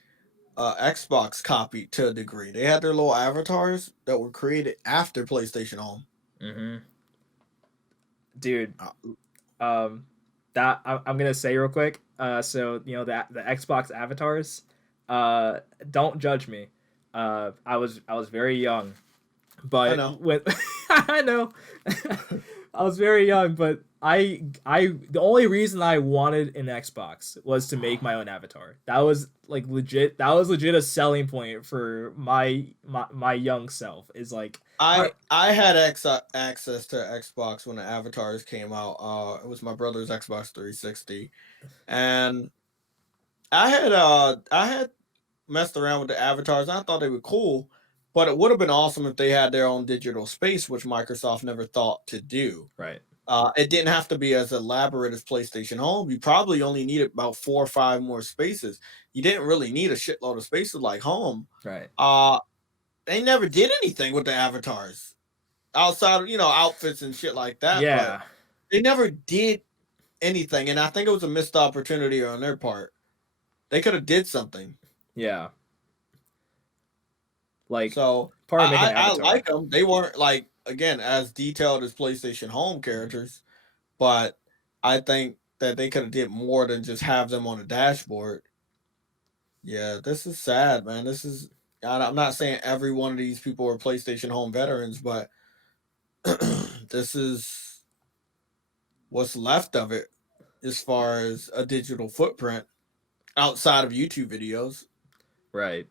Xbox copied to a degree. They had their little avatars that were created after PlayStation Home. Mm-hmm. Dude, Uh, that I'm gonna say real quick. So the Xbox avatars. Don't judge me. I was very young, I but know. when I know, I was very young, but the only reason I wanted an Xbox was to make my own avatar. That was like legit. That was legit a selling point for my young self. Is like, I had access to Xbox when the avatars came out. It was my brother's Xbox 360, and I had messed around with the avatars. And I thought they were cool, but it would have been awesome if they had their own digital space, which Microsoft never thought to do. right, It didn't have to be as elaborate as PlayStation Home. You probably only needed about 4 or 5 more spaces. You didn't really need a shitload of spaces like Home. right, Uh, they never did anything with the avatars outside of outfits and shit like that, but yeah, they never did anything. And I think it was a missed opportunity on their part. They could have did something. yeah. Like So part of making an I avatar. like them. They weren't like again as detailed as PlayStation Home characters, but I think that they could have did more than just have them on a dashboard. Yeah, this is sad, man. I'm not saying every one of these people are PlayStation Home veterans, but this is what's left of it as far as a digital footprint outside of YouTube videos. Right.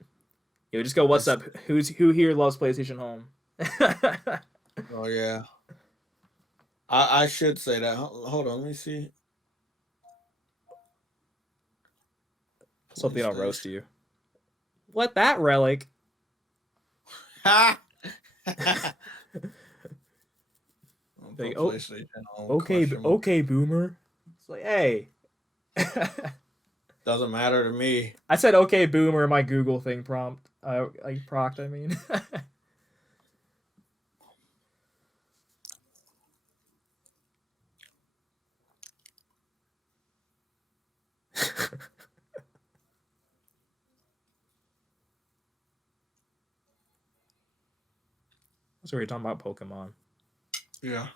Just go. What's It's up? Who here loves PlayStation Home? oh yeah. I should say that. Hold on, let me see. Let's hope they don't roast PlayStation. you. What that relic? Ha! I'll Like, put oh, PlayStation on okay, question mark. okay, boomer. It's like, hey. Doesn't matter to me. I said okay, boomer in my Google thing prompt. Like proct, I mean. So we're talking about Pokemon. Yeah.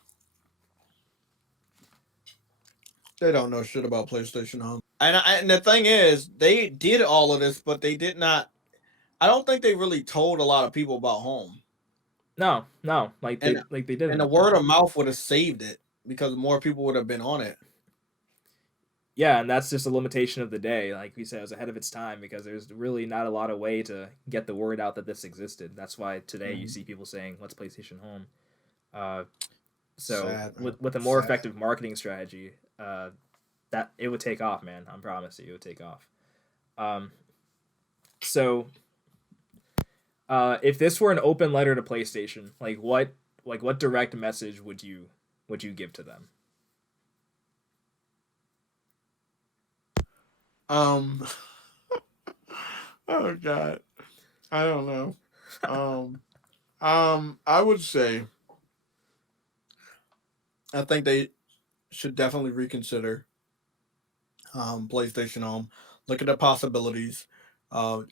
They don't know shit about PlayStation Home. And the thing is, they did all of this, but they did not. I don't think they really told a lot of people about Home. No, and they and the didn't. word of mouth would have saved it because more people would have been on it. Yeah, and that's just a limitation of the day. Like we said, it was ahead of its time because there's really not a lot of way to get the word out that this existed. That's why today you Mhm. see people saying, "Let's PlayStation Home." Uh, so Sad, man. with a more Sad. effective marketing strategy, that it would take off, man. I promise you, it would take off. Um, so if this were an open letter to PlayStation, what direct message would you give to them? Um. Oh God. I don't know. I would say I think they should definitely reconsider PlayStation Home. Look at the possibilities,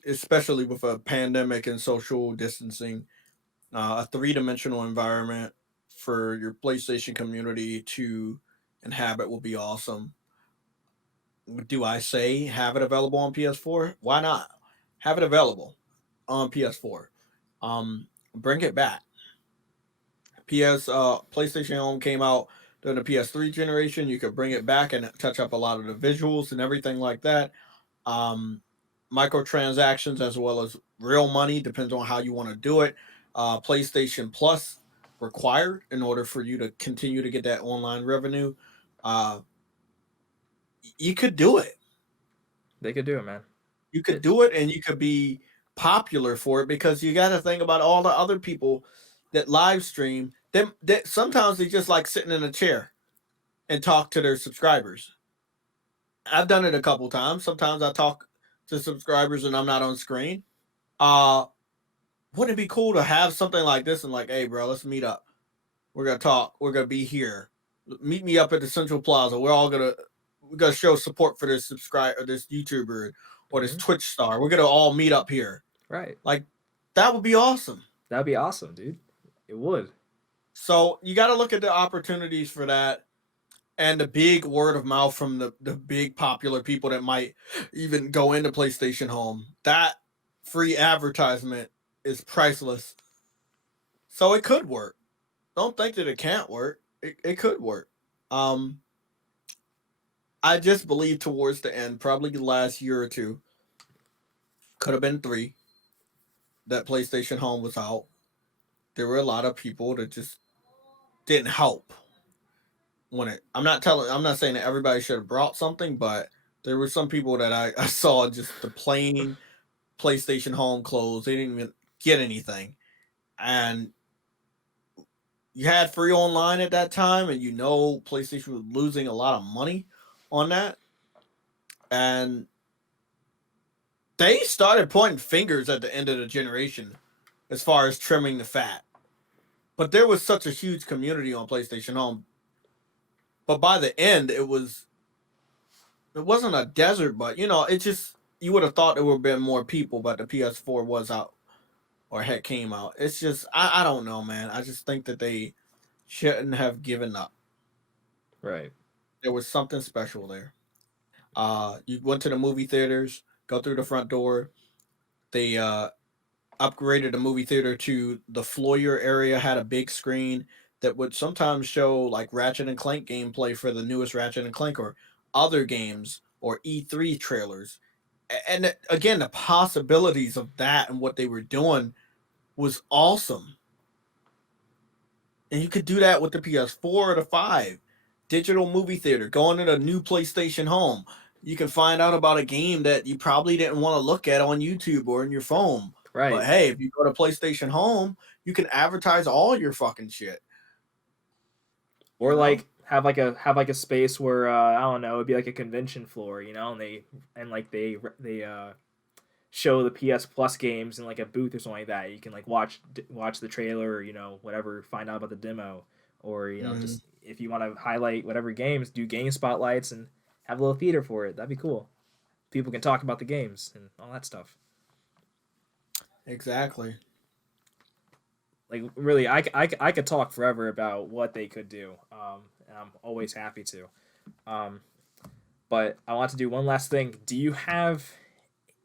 especially with a pandemic and social distancing. A three-dimensional environment for your PlayStation community to inhabit will be awesome. Do I say have it available on PS4? Why not? Have it available on PS4. Bring it back. PlayStation Home came out during the PS3 generation. You could bring it back and touch up a lot of the visuals and everything like that. Um, Microtransactions as well as real money depends on how you want to do it. PlayStation Plus required in order for you to continue to get that online revenue. Uh, you could do it. They could do it, man. You could It, do it, and you could be popular for it because you got to think about all the other people that live stream. Them that sometimes they just like sitting in a chair and talk to their subscribers. I've done it a couple times. Sometimes I talk to subscribers and I'm not on screen. Uh, wouldn't it be cool to have something like this and like, hey, bro, let's meet up. We're gonna talk. We're gonna be here. Meet me up at the Central Plaza. We're gonna show support for this subscriber, or this YouTuber, or this mhm, Twitch star. We're gonna all meet up here. right. Like that would be awesome. That'd be awesome, dude. It would. So you got to look at the opportunities for that and the big word of mouth from the big popular people that might even go into PlayStation Home. That free advertisement is priceless. So it could work. Don't think that it can't work. It could work. Um, I just believe towards the end, probably the last year or two, could have been three, that PlayStation Home was out. There were a lot of people that just didn't help when it. I'm not saying that everybody should have brought something, but there were some people that I saw just the plain PlayStation Home clothes. They didn't even get anything, and you had free online at that time, and PlayStation was losing a lot of money on that, and they started pointing fingers at the end of the generation as far as trimming the fat. But there was such a huge community on PlayStation Home. But by the end, it wasn't a desert, but it just you would have thought there would have been more people, but the PS4 was out or had came out. It's just I don't know, man. I just think that they shouldn't have given up. Right. There was something special there. You went to the movie theaters, go through the front door. They upgraded the movie theater to the foyer area, had a big screen that would sometimes show like Ratchet and Clank gameplay for the newest Ratchet and Clank or other games or E3 trailers. And again, the possibilities of that and what they were doing was awesome. And you could do that with the PS4 or the 5. Digital movie theater, going to the new PlayStation Home. You can find out about a game that you probably didn't want to look at on YouTube or in your phone. But Right. hey, if you go to PlayStation Home, you can advertise all your fucking shit, Or you know? have like a space where I don't know, it'd be like a convention floor, and they show the PS Plus games in like a booth or something like that. You can like watch the trailer or whatever, find out about the demo, or Hmm. just if you want to highlight whatever games, do game spotlights and have a little theater for it. That'd be cool. People can talk about the games and all that stuff. Exactly. Like really, I could talk forever about what they could do, and I'm always happy to. Um, but I want to do one last thing. Any do you have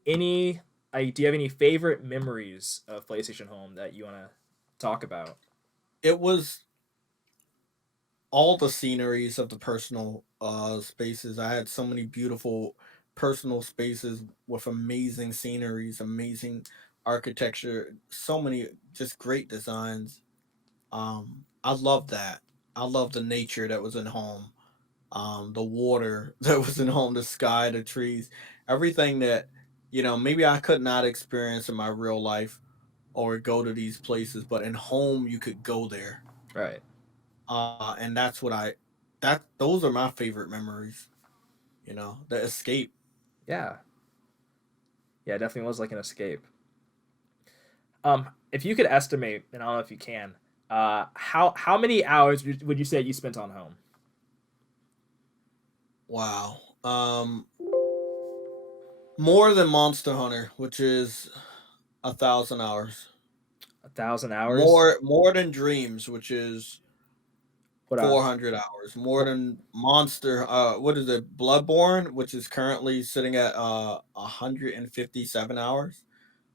any favorite memories of PlayStation Home that you want to Talk about. It was all the sceneries of the personal spaces. I had so many beautiful personal spaces with amazing sceneries, amazing architecture, so many just great designs. I love that. I love the nature that was in home, the water that was in home, the sky, the trees, everything that, maybe I could not experience in my real life or go to these places, but in home you could go there. Right. And that's what those are my favorite memories, the escape. Yeah. Yeah, it definitely was like an escape. If you could estimate, and I don't know if you can, how many hours would you say you spent on home? Wow. More than Monster Hunter, which is 1,000 hours. 1,000 hours? More than Dreams, which is What 400 hours. More what than Monster, what is it, Bloodborne, which is currently sitting at 157 hours.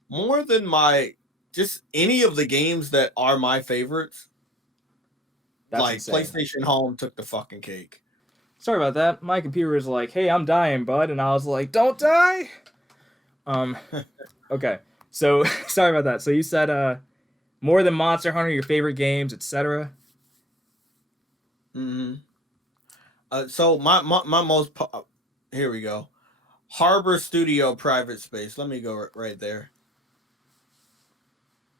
More than my just any of the games that are my favorites. That's Like insane. PlayStation Home took the fucking cake. Sorry about that. My computer was like, "Hey, I'm dying, bud," and I was like, "Don't die." Um. Okay. So sorry about that. So you said more than Monster Hunter, your favorite games, etc. Hmm. So my most here we go. Harbor Studio private space. Let me go right there.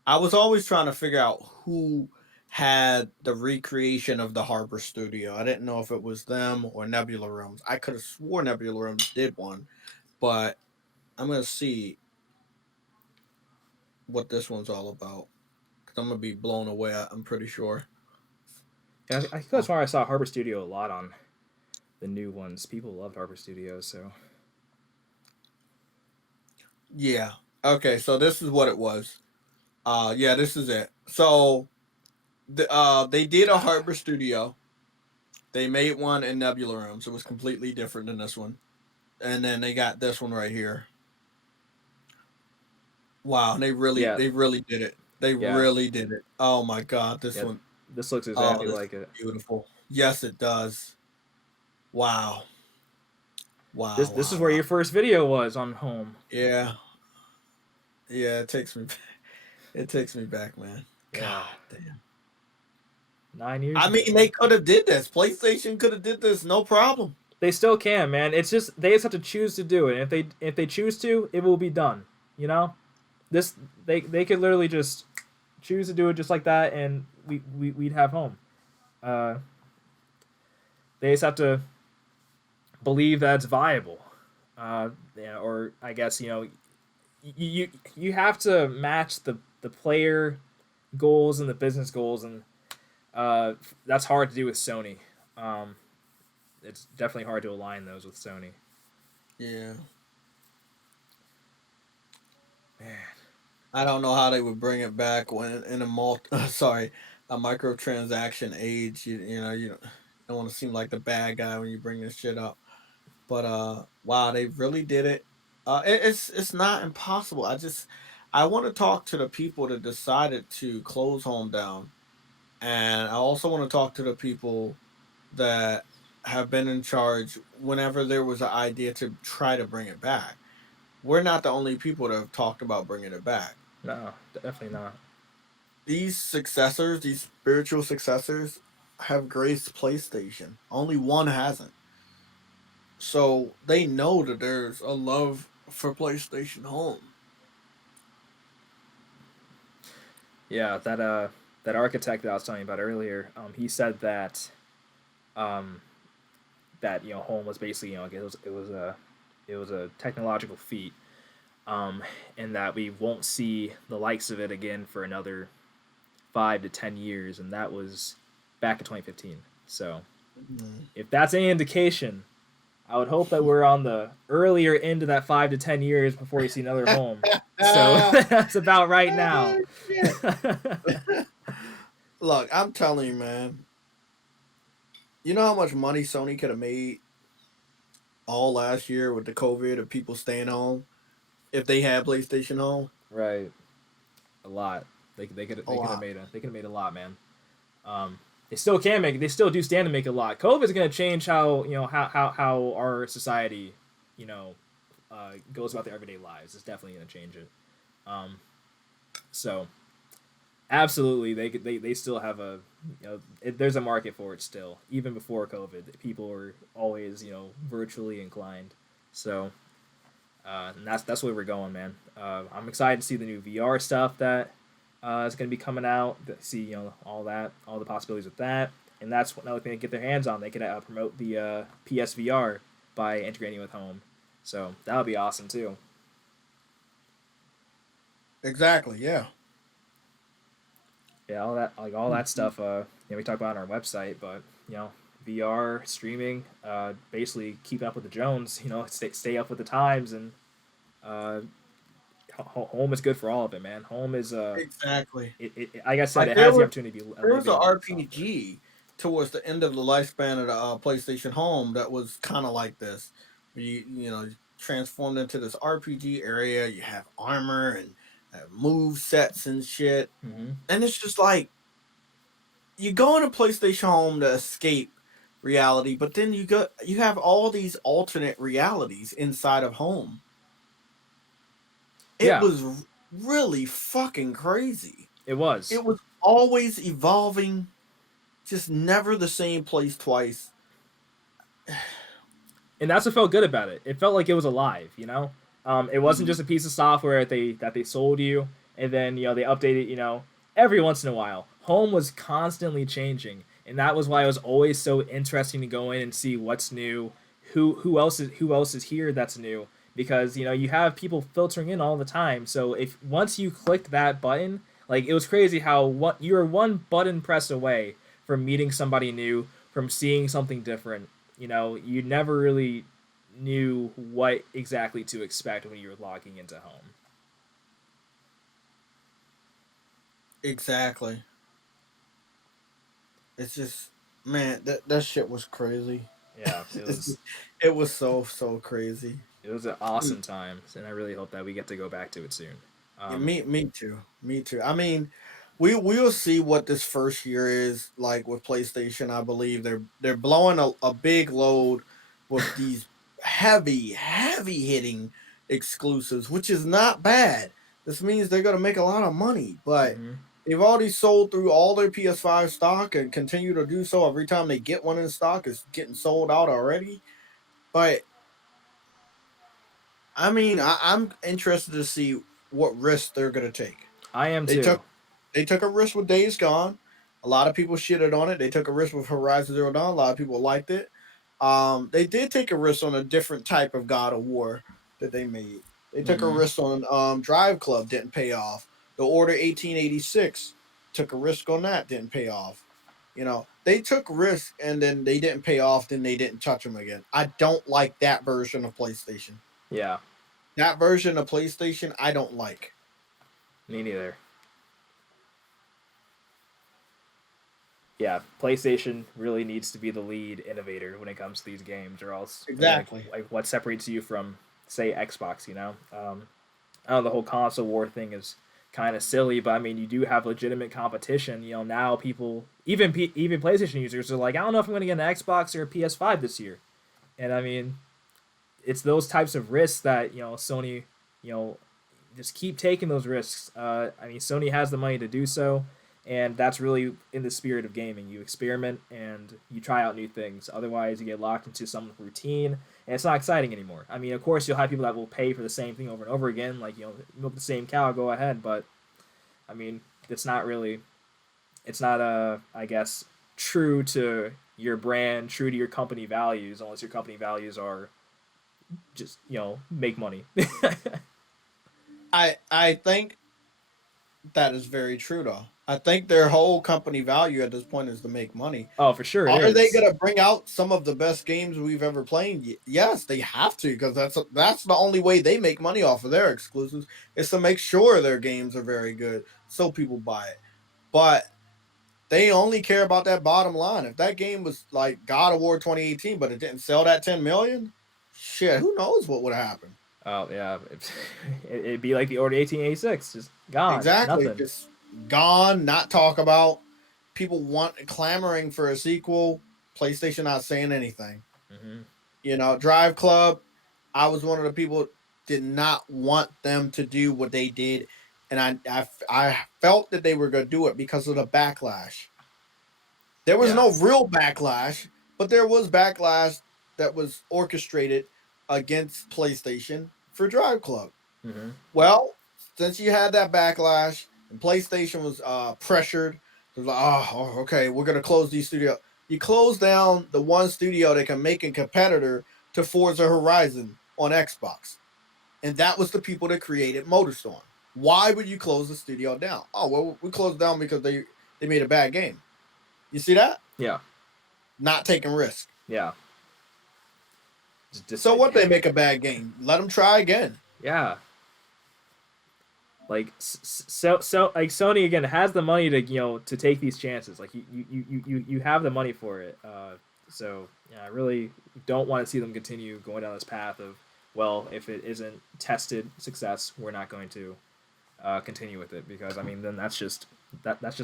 I was always trying to figure out who had the recreation of the Harbor Studio. I didn't know if it was them or Nebula Rooms. I could have swore Nebula Rooms did one, but I'm gonna see what this one's all about because I'm gonna be blown away. I'm pretty sure. Yeah, I could have sworn I saw Harbor Studio a lot on the new ones. People loved Harbor Studio, so Yeah. Okay. So this is what it was. Yeah, this is it. So they did a Harbor Studio. They made one in Nebula Rooms. It was completely different than this one. And then they got this one right here. Wow, yeah, they really did it. They yeah, really did it. Oh my god, this yeah. one. This looks Oh, exactly this like is it. beautiful. Yes, it does. Wow. This Wow, this is wow, where wow. your first video was on home. Yeah. Yeah, it takes me back, man. Yeah, God damn. 9 years I ago. mean, they could have did this. PlayStation could have did this, no problem. They still can, man. It's just they just have to choose to do it. And if they choose to, it will be done. You know, this they could literally just choose to do it just like that, and we'd have home. Uh, they just have to believe that it's viable. Yeah, or I guess you have to match the player goals and the business goals, and that's hard to do with Sony. Um, it's definitely hard to align those with Sony. Yeah. Man, I don't know how they would bring it back when in a sorry, a microtransaction age. You don't want to seem like the bad guy when you bring this shit up. But wow, they really did it. It's not impossible. I want to talk to the people that decided to close home down, and I also want to talk to the people that have been in charge whenever there was an idea to try to bring it back. We're not the only people that have talked about bringing it back. no, definitely not. These successors, these spiritual successors, have graced PlayStation. Only one hasn't. So they know that there's a love for PlayStation Home. Yeah, that architect that I was telling you about earlier, he said um, that home was basically it was a technological feat, and that we won't see the likes of it again for another 5 to 10 years, and that was back in 2015. So Mm. if that's any indication, I would hope that we're on the earlier end of that 5 to 10 years before you see another home. So Ah, that's about right now. shit. Look, I'm telling you, man. You know how much money Sony could have made all last year with the COVID of people staying home if they had PlayStation Home? Right, a lot. A could have lot. made a lot, man. They still can make. They still do stand to make a lot. COVID is going to change how how our society, you know, goes about their everyday lives. It's definitely going to change it. Um, so absolutely, they still have a there's a market for it still. Even before COVID, people were always virtually inclined. So and that's where we're going, man. I'm excited to see the new VR stuff that is going to be coming out. See all the possibilities with that, and that's what now they can get their hands on. They can promote the PSVR by integrating with Home. So that would be awesome too. Exactly. Yeah. Yeah, all that stuff. We talk about on our website, but VR streaming, basically keeping up with the Jones. Stay up with the times, and uh, home is good for all of it, man. Home is Exactly. like I said, Like it has the opportunity to be a there was an living software. RPG towards the end of the lifespan of the PlayStation Home that was kind of like this. Where you transformed into this RPG area. You have armor and move sets and shit, Hmm. and it's just like you go in a PlayStation Home to escape reality, but then you have all these alternate realities inside of Home. It Yeah, was really fucking crazy. it was, It was always evolving, just never the same place twice. and that's what felt good about it. It felt like it was alive. It wasn't Mhm. just a piece of software that they sold you, and then they update it. Every once in a while. Home was constantly changing, and that was why it was always so interesting to go in and see what's new, who else is here that's new, because you have people filtering in all the time. So if once you clicked that button, like it was crazy how what you were one button press away from meeting somebody new, from seeing something different. You never really knew what exactly to expect when you were logging into Home. Exactly. It's just, man, that shit was crazy. Yeah, It was so crazy. it was an Mm. awesome time, and I really hope that we get to go back to it soon. Yeah, Um, me too. Me too. I mean, we'll see what this first year is like with PlayStation. I believe they're blowing a big load with these heavy hitting exclusives, which is not bad. This means they're gonna make a lot of money, but mhm. they've already sold through all their PS5 stock and continue to do so every time they get one in stock. It's getting sold out already. But I mean, I'm interested to see what risks they're gonna take. I am They too. took they took a risk with Days Gone. A lot of people shitted on it. They took a risk with Horizon Zero Dawn. A lot of people liked it. They did take a risk on a different type of God of War that they made. They took a Hmm. risk on Drive Club, didn't pay off. The Order 1886 took a risk on that, didn't pay off. They took risks and then they didn't pay off. Then they didn't touch them again. I don't like that version of PlayStation. Yeah, That version of PlayStation, I don't like. me neither. Yeah, PlayStation really needs to be the lead innovator when it comes to these games, or else Exactly. like what separates you from say Xbox? I know the whole console war thing is kind of silly, but I mean, you do have legitimate competition. Now people, even PlayStation users, are like, I don't know if I'm going to get an Xbox or a PS5 this year. And I mean, it's those types of risks that Sony, you know, just keep taking those risks. I mean, Sony has the money to do so, and that's really in the spirit of gaming. You experiment and you try out new things. Otherwise, you get locked into some routine, and it's not exciting anymore. I mean, of course, you'll have people that will pay for the same thing over and over again, like milk the same cow, go ahead. But I mean, it's not really, it's not I guess, true to your brand, true to your company values, unless your company values are just make money. I think that is very true though. I think their whole company value at this point is to make money. Oh, for sure it Are they is. going to bring out some of the best games we've ever played? Yes, they have to because that's the only way they make money off of their exclusives is to make sure their games are very good so people buy it. But they only care about that bottom line. If that game was like God of War 2018 but it didn't sell that 10 million, shit, who knows what would happen. Oh yeah, it'd be like the Order 1886, just gone, Exactly. nothing. gone, not talk about. People clamoring for a sequel. PlayStation not saying anything. Mm-hmm. Drive Club, I was one of the people did not want them to do what they did, and I felt that they were going to do it because of the backlash. There was Yeah. no real backlash, but there was backlash that was orchestrated against PlayStation for Drive Club. Mm-hmm. Well, since you had that backlash and PlayStation was pressured, it was like, okay, we're gonna close these studios. You close down the one studio that can make a competitor to Forza Horizon on Xbox, and that was the people that created MotorStorm. Why would you close the studio down? Oh well, we closed down because they made a bad game. You see that? Yeah. Not taking risk. Yeah. So what? They make a bad game. Let them try again. Yeah. Like so like Sony again has the money to to take these chances. Like you have the money for it. So yeah, I really don't want to see them continue going down this path of, well, if it isn't tested success, we're not going to continue with it, because I mean then that's just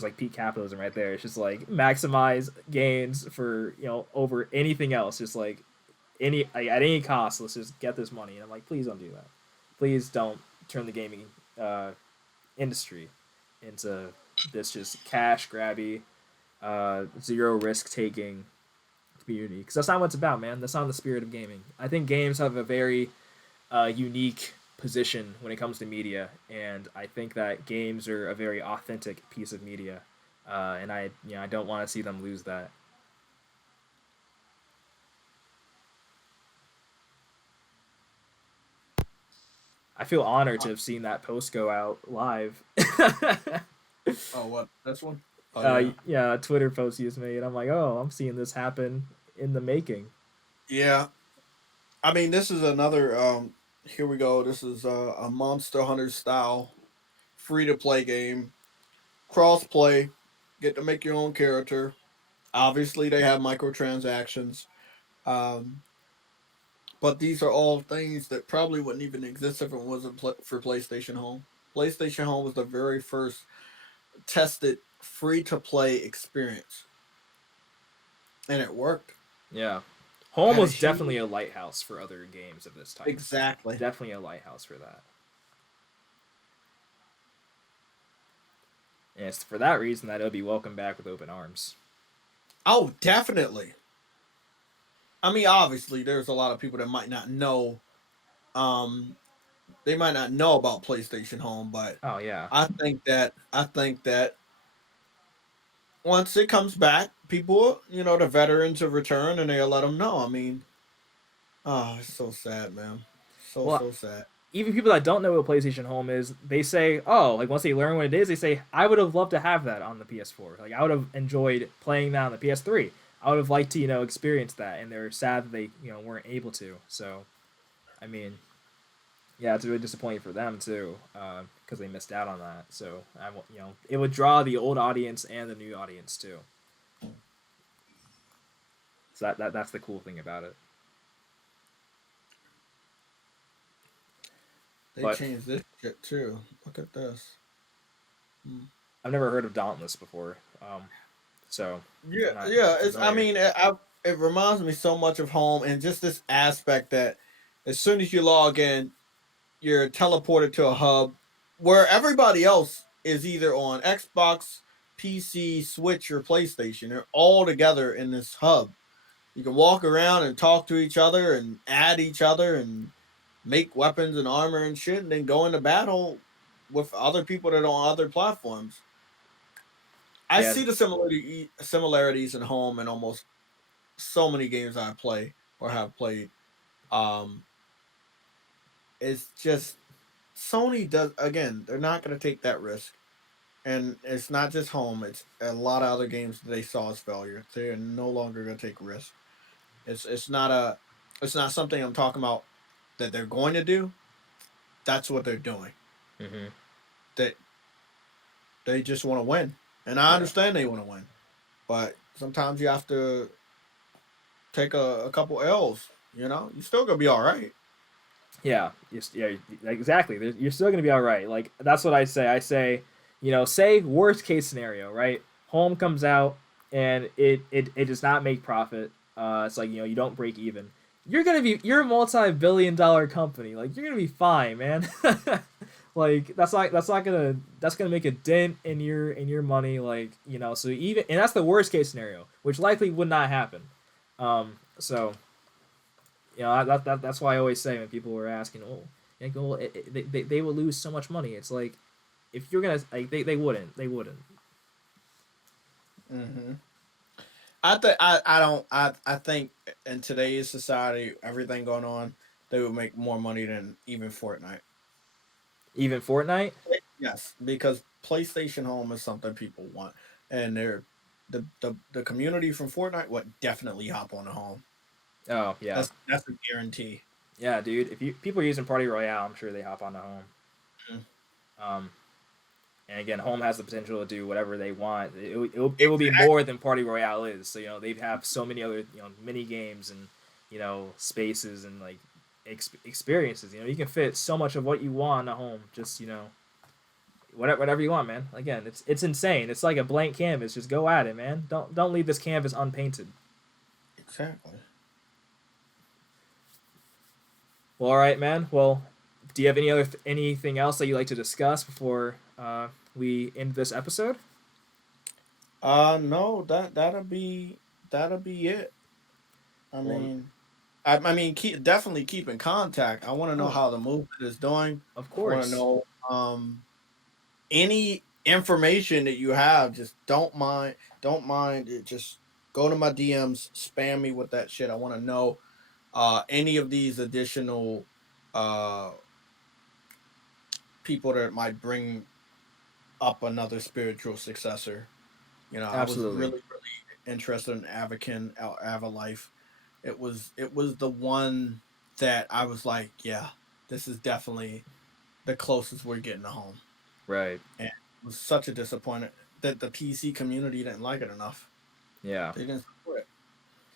like peak capitalism right there. It's just like maximize gains for over anything else. Just like at any cost, let's just get this money. And I'm like, please don't do that. Please don't turn the gaming uh, industry into this just cash grabby, zero risk taking community, because that's not what it's about, man. That's not the spirit of gaming. I think games have a very unique position when it comes to media, and I think that games are a very authentic piece of media, and I don't want to see them lose that. I feel honored to have seen that post go out live. Oh, what? This one? Oh yeah. Yeah, a Twitter post he just made. I'm like, oh, I'm seeing this happen in the making. Yeah. I mean, this is another. Here we go. This is a Monster Hunter style free to play game. Cross play. Get to make your own character. Obviously, they have microtransactions. Um, but these are all things that probably wouldn't even exist if it wasn't for PlayStation Home. PlayStation Home was the very first tested free to play experience, and it worked. Yeah, Home Had a was huge. definitely a lighthouse for other games of this type. Exactly. Definitely a lighthouse for that. And it's for that reason that it'll be welcomed back with open arms. Oh, definitely. I mean, obviously, there's a lot of people that might not know. Um, they might not know about PlayStation Home, but Oh yeah, I think that once it comes back, people, the veterans have returned, and they'll let them know. I mean, oh, it's so sad, man. So well, so sad. even people that don't know what PlayStation Home is, they say, oh, like once they learn what it is, they say, I would have loved to have that on the PS4. Like I would have enjoyed playing that on the PS3. I would have liked to experience that, and they're sad that they weren't able to. So, I mean, yeah, it's really disappointing for them too, because they missed out on that. So it would draw the old audience and the new audience too. So that's the cool thing about it. They But changed this shit too. Look at this. Hmm. I've never heard of Dauntless before, so Yeah, I'm not yeah. It's. I familiar. mean, it reminds me so much of home, and just this aspect that as soon as you log in, you're teleported to a hub where everybody else is either on Xbox, PC, Switch, or PlayStation. They're all together in this hub. You can walk around and talk to each other and add each other and make weapons and armor and shit, and then go into battle with other people that are on other platforms. I Yeah, see the similarities in home and almost so many games I play or have played. Um, it's just Sony does again. They're not going to take that risk, and it's not just home. It's a lot of other games that they saw as failure. They are no longer going to take risk. It's not something I'm talking about that they're going to do. That's what they're doing. hmm That they just want to win, and I yeah, understand they want to win, but sometimes you have to take a couple L's. You still gonna be all right. yeah, yeah, exactly. You're still gonna be all right. Like that's what I say. I say say worst case scenario, right? Home comes out and it does not make profit. It's like you don't break even. You're a multi-billion-dollar company. Like you're gonna be fine, man. Like that's gonna make a dent in your money. Like so even and that's the worst case scenario, which likely would not happen. So that's why I always say when people were asking, oh, well, they will lose so much money. It's like if you're gonna like they wouldn't. Hmm. I think in today's society, everything going on, they would make more money than even Fortnite. Even Fortnite. Yes, because PlayStation Home is something people want, and the community from Fortnite would definitely hop on the home. Oh yeah, That's a guarantee. yeah, dude. If you people are using Party Royale, I'm sure they hop onto Home. Mhm. Um, and again, Home has the potential to do whatever they want. It will be Exactly. more than Party Royale is. So they have so many other mini games and spaces and like experiences. You can fit so much of what you want at Home. Just whatever you want, man. Again, it's insane. It's like a blank canvas. Just go at it, man. Don't leave this canvas unpainted. Exactly. Well, all right, man. Well, do you have anything else that you'd like to discuss before we end this episode? No, that'll be it. I Well, mean, I mean, definitely keep in contact. I want to know oh, how the movement is doing. of I want to course. know any information that you have. Just don't mind it. Just go to my DMs, spam me with that shit. I want to know any of these additional uh people that might bring up another spiritual successor. I was Absolutely. really interested in Avalife. It was the one that I was like, yeah, this is definitely the closest we're getting to home. Right. And it was such a disappointment that the PC community didn't like it enough. Yeah. They didn't support it.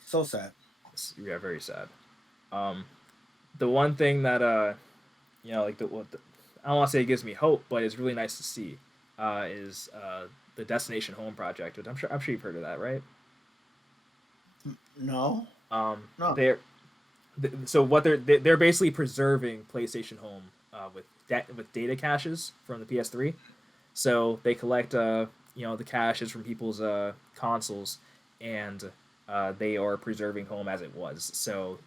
So sad. Yeah. Very sad. Um, the one thing that like I don't want to say it gives me hope, but it's really nice to see, is the Destination Home project, which I'm sure you've heard of that, right? No, Um, no. they're so what they're basically preserving PlayStation Home with data caches from the PS3. So they collect the caches from people's consoles, and they are preserving Home as it was. So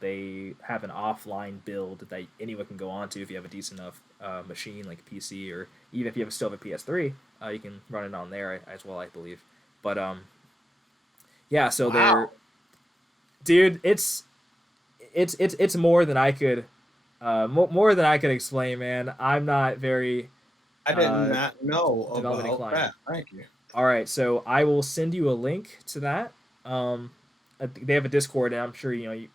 they have an offline build that anyone can go onto if you have a decent enough machine like a PC, or even if you still have a PS3, you can run it on there as well, I believe. But yeah, so they're Wow. dude, it's more than I could more than I could explain, man. I'm not very I did uh, not know development about inclined. that. Thank you. All right, so I will send you a link to that. Um, they have a Discord, and I'm sure you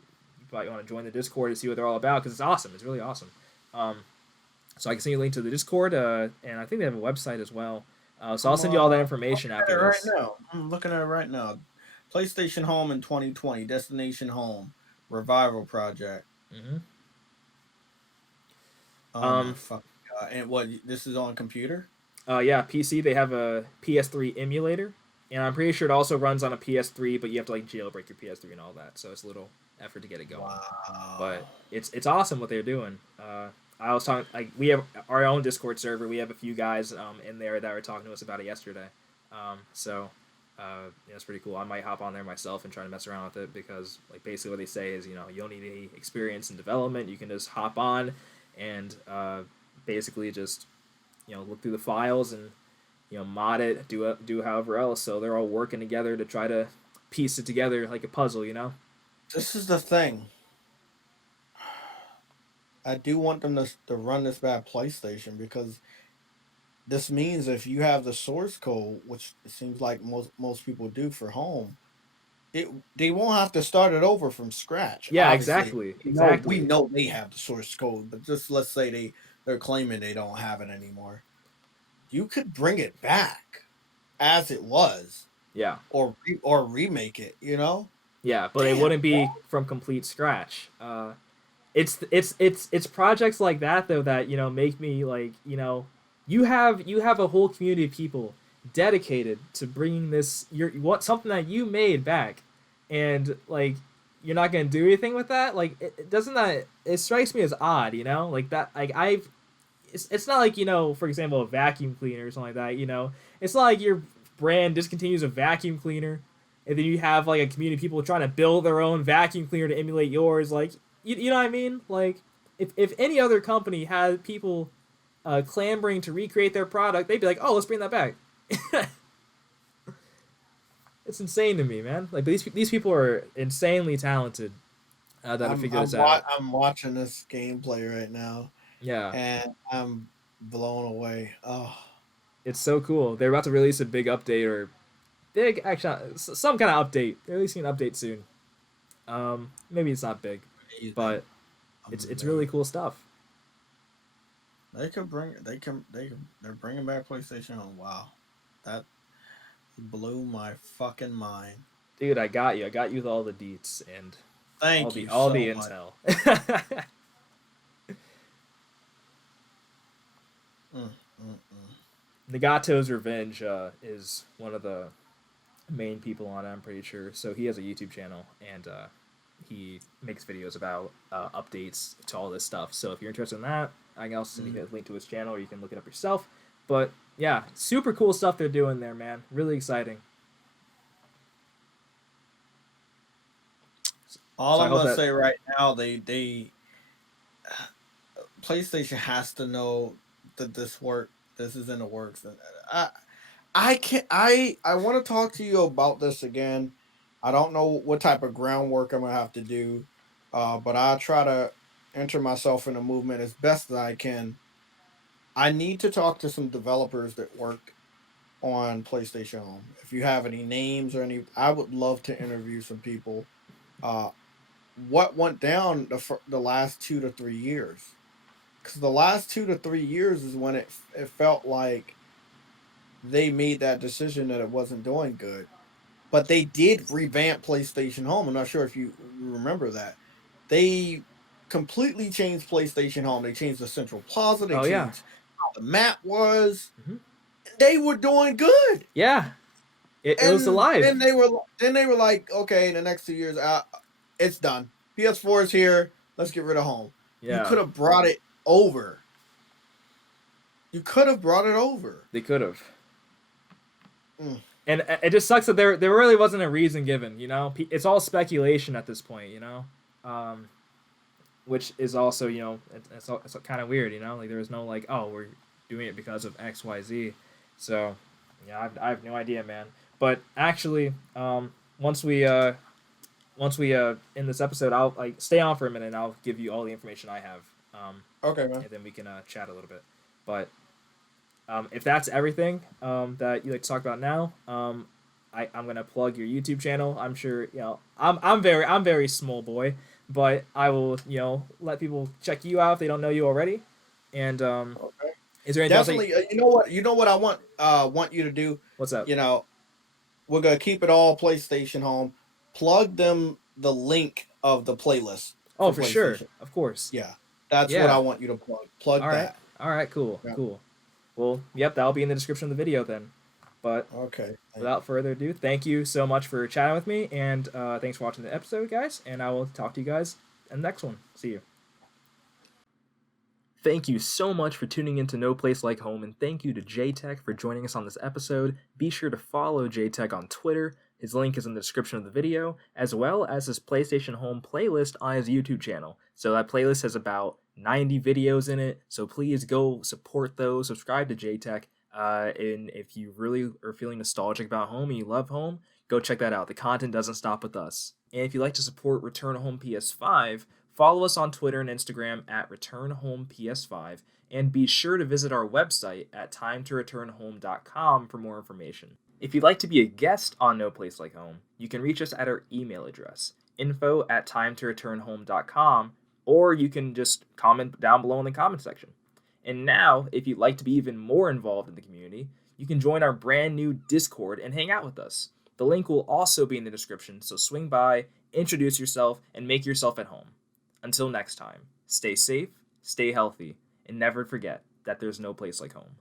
probably want to join the Discord to see what they're all about because it's awesome. It's really awesome. Um, so I can send you a link to the Discord, and I think they have a website as well. So I'll I'm send you all that looking information at after it right this. now. I'm looking at it right now. PlayStation Home in 2020, Destination Home Revival Project. hmm Oh my Um, fucking god! And what? This is on computer? yeah, PC. They have a PS3 emulator, and I'm pretty sure it also runs on a PS3, but you have to like jailbreak your PS3 and all that. So it's a little effort to get it going. But Wow. it's awesome what they're doing. I was talking like we have our own Discord server. We have a few guys in there that were talking to us about it yesterday. So it's pretty cool. I might hop on there myself and try to mess around with it because like basically what they say is you don't need any experience in development. You can just hop on and basically just look through the files and mod it, do however else. So they're all working together to try to piece it together like a puzzle. This is the thing. I do want them to run this bad PlayStation because this means if you have the source code, which it seems like most people do for home, it they won't have to start it over from scratch. Yeah, Obviously, exactly, we exactly. know they have the source code, but just let's say they're claiming they don't have it anymore. You could bring it back as it was, Yeah. or remake it. Yeah, but it Damn. wouldn't be from complete scratch. It's projects like that though that make me like You have a whole community of people dedicated to bringing this something that you made back, and like you're not gonna do anything with that. Like doesn't that it strikes me as odd, you know? Like that like I've it's not like, for example, a vacuum cleaner or something like that, It's not like your brand discontinues a vacuum cleaner and then you have like a community of people trying to build their own vacuum cleaner to emulate yours. Like, you know what I mean? Like, if any other company had people clamoring to recreate their product, they'd be like, oh, let's bring that back. It's insane to me, man. Like, these people are insanely talented that to figure this out. I'm watching this gameplay right now, Yeah. and I'm blown away. Oh, It's so cool. They're about to release a big update or big actually some kind of update. They're releasing an update soon. Maybe it's not big, amazing, but it's really amazing. cool stuff. They're bringing back PlayStation Home. Wow, that blew my fucking mind. Dude, I got you. I got you with all the deets and Thank you all so the much. intel. Mm, mm, mm. Nagato's Revenge is one of the main people on it, I'm pretty sure. So he has a YouTube channel and he makes videos about updates to all this stuff. So if you're interested in that, I can also send you a link to his channel or you can look it up yourself. But yeah, super cool stuff they're doing there, man. Really exciting. All So I I'm hope gonna that. say right now, they PlayStation has to know that this is in the works. And I can I want to talk to you about this again. I don't know what type of groundwork I'm gonna have to do, but I'll try to enter myself in the movement as best as I can. I need to talk to some developers that work on PlayStation Home. If you have any names or any, I would love to interview some people. Uh, what went down the last 2 to 3 years? Because the last 2 to 3 years is when it felt like they made that decision that it wasn't doing good. But they did revamp PlayStation Home. I'm not sure if you remember that. They completely changed PlayStation Home. They changed the central plaza. They Oh yeah. changed how the map was. Hmm. They were doing good. Yeah. It was And alive. then they were like, okay, in the next 2 years, it's done. PS4 is here. Let's get rid of Home. You Yeah. could have brought it over. You could have brought it over. They could have. Mm. And it just sucks that there really wasn't a reason given. It's all speculation at this point. Um, which is also it's kind of weird. Like there was no like, oh, we're doing it because of X Y Z. So yeah, I have no idea, man. But actually, once we end this episode, I'll like stay on for a minute and I'll give you all the information I have. Okay, man. And then we can chat a little bit. But if that's everything that you like to talk about now, I'm gonna plug your YouTube channel. I'm sure I'm very small boy, but I will let people check you out if they don't know you already. And Okay. is there anything else? Definitely. You know what I want you to do. What's up? You know, we're gonna keep it all PlayStation Home. Plug them the link of the playlist Oh, for for sure, PlayStation. of course. Yeah, that's what I Yeah. want you to plug All right. that. All right. Cool. Yeah. Cool. Well, yep, that'll be in the description of the video then. But Okay. without further ado, thank you so much for chatting with me, and thanks for watching the episode, guys. And I will talk to you guys in the next one. See you. Thank you so much for tuning in to No Place Like Home, and thank you to JayTech for joining us on this episode. Be sure to follow JayTech on Twitter. His link is in the description of the video, as well as his PlayStation Home playlist on his YouTube channel. So that playlist has about 90 videos in it, so please go support those. Subscribe to JayTech. And if you really are feeling nostalgic about home and you love home, go check that out. The content doesn't stop with us. And if you'd like to support Return Home PS5, follow us on Twitter and Instagram at ReturnHomePS5, and be sure to visit our website at timetoreturnhome.com for more information. If you'd like to be a guest on No Place Like Home, you can reach us at our email address, info@timetoreturnhome.com, or you can just comment down below in the comment section. And now, if you'd like to be even more involved in the community, you can join our brand new Discord and hang out with us. The link will also be in the description, so swing by, introduce yourself, and make yourself at home. Until next time, stay safe, stay healthy, and never forget that there's no place like home.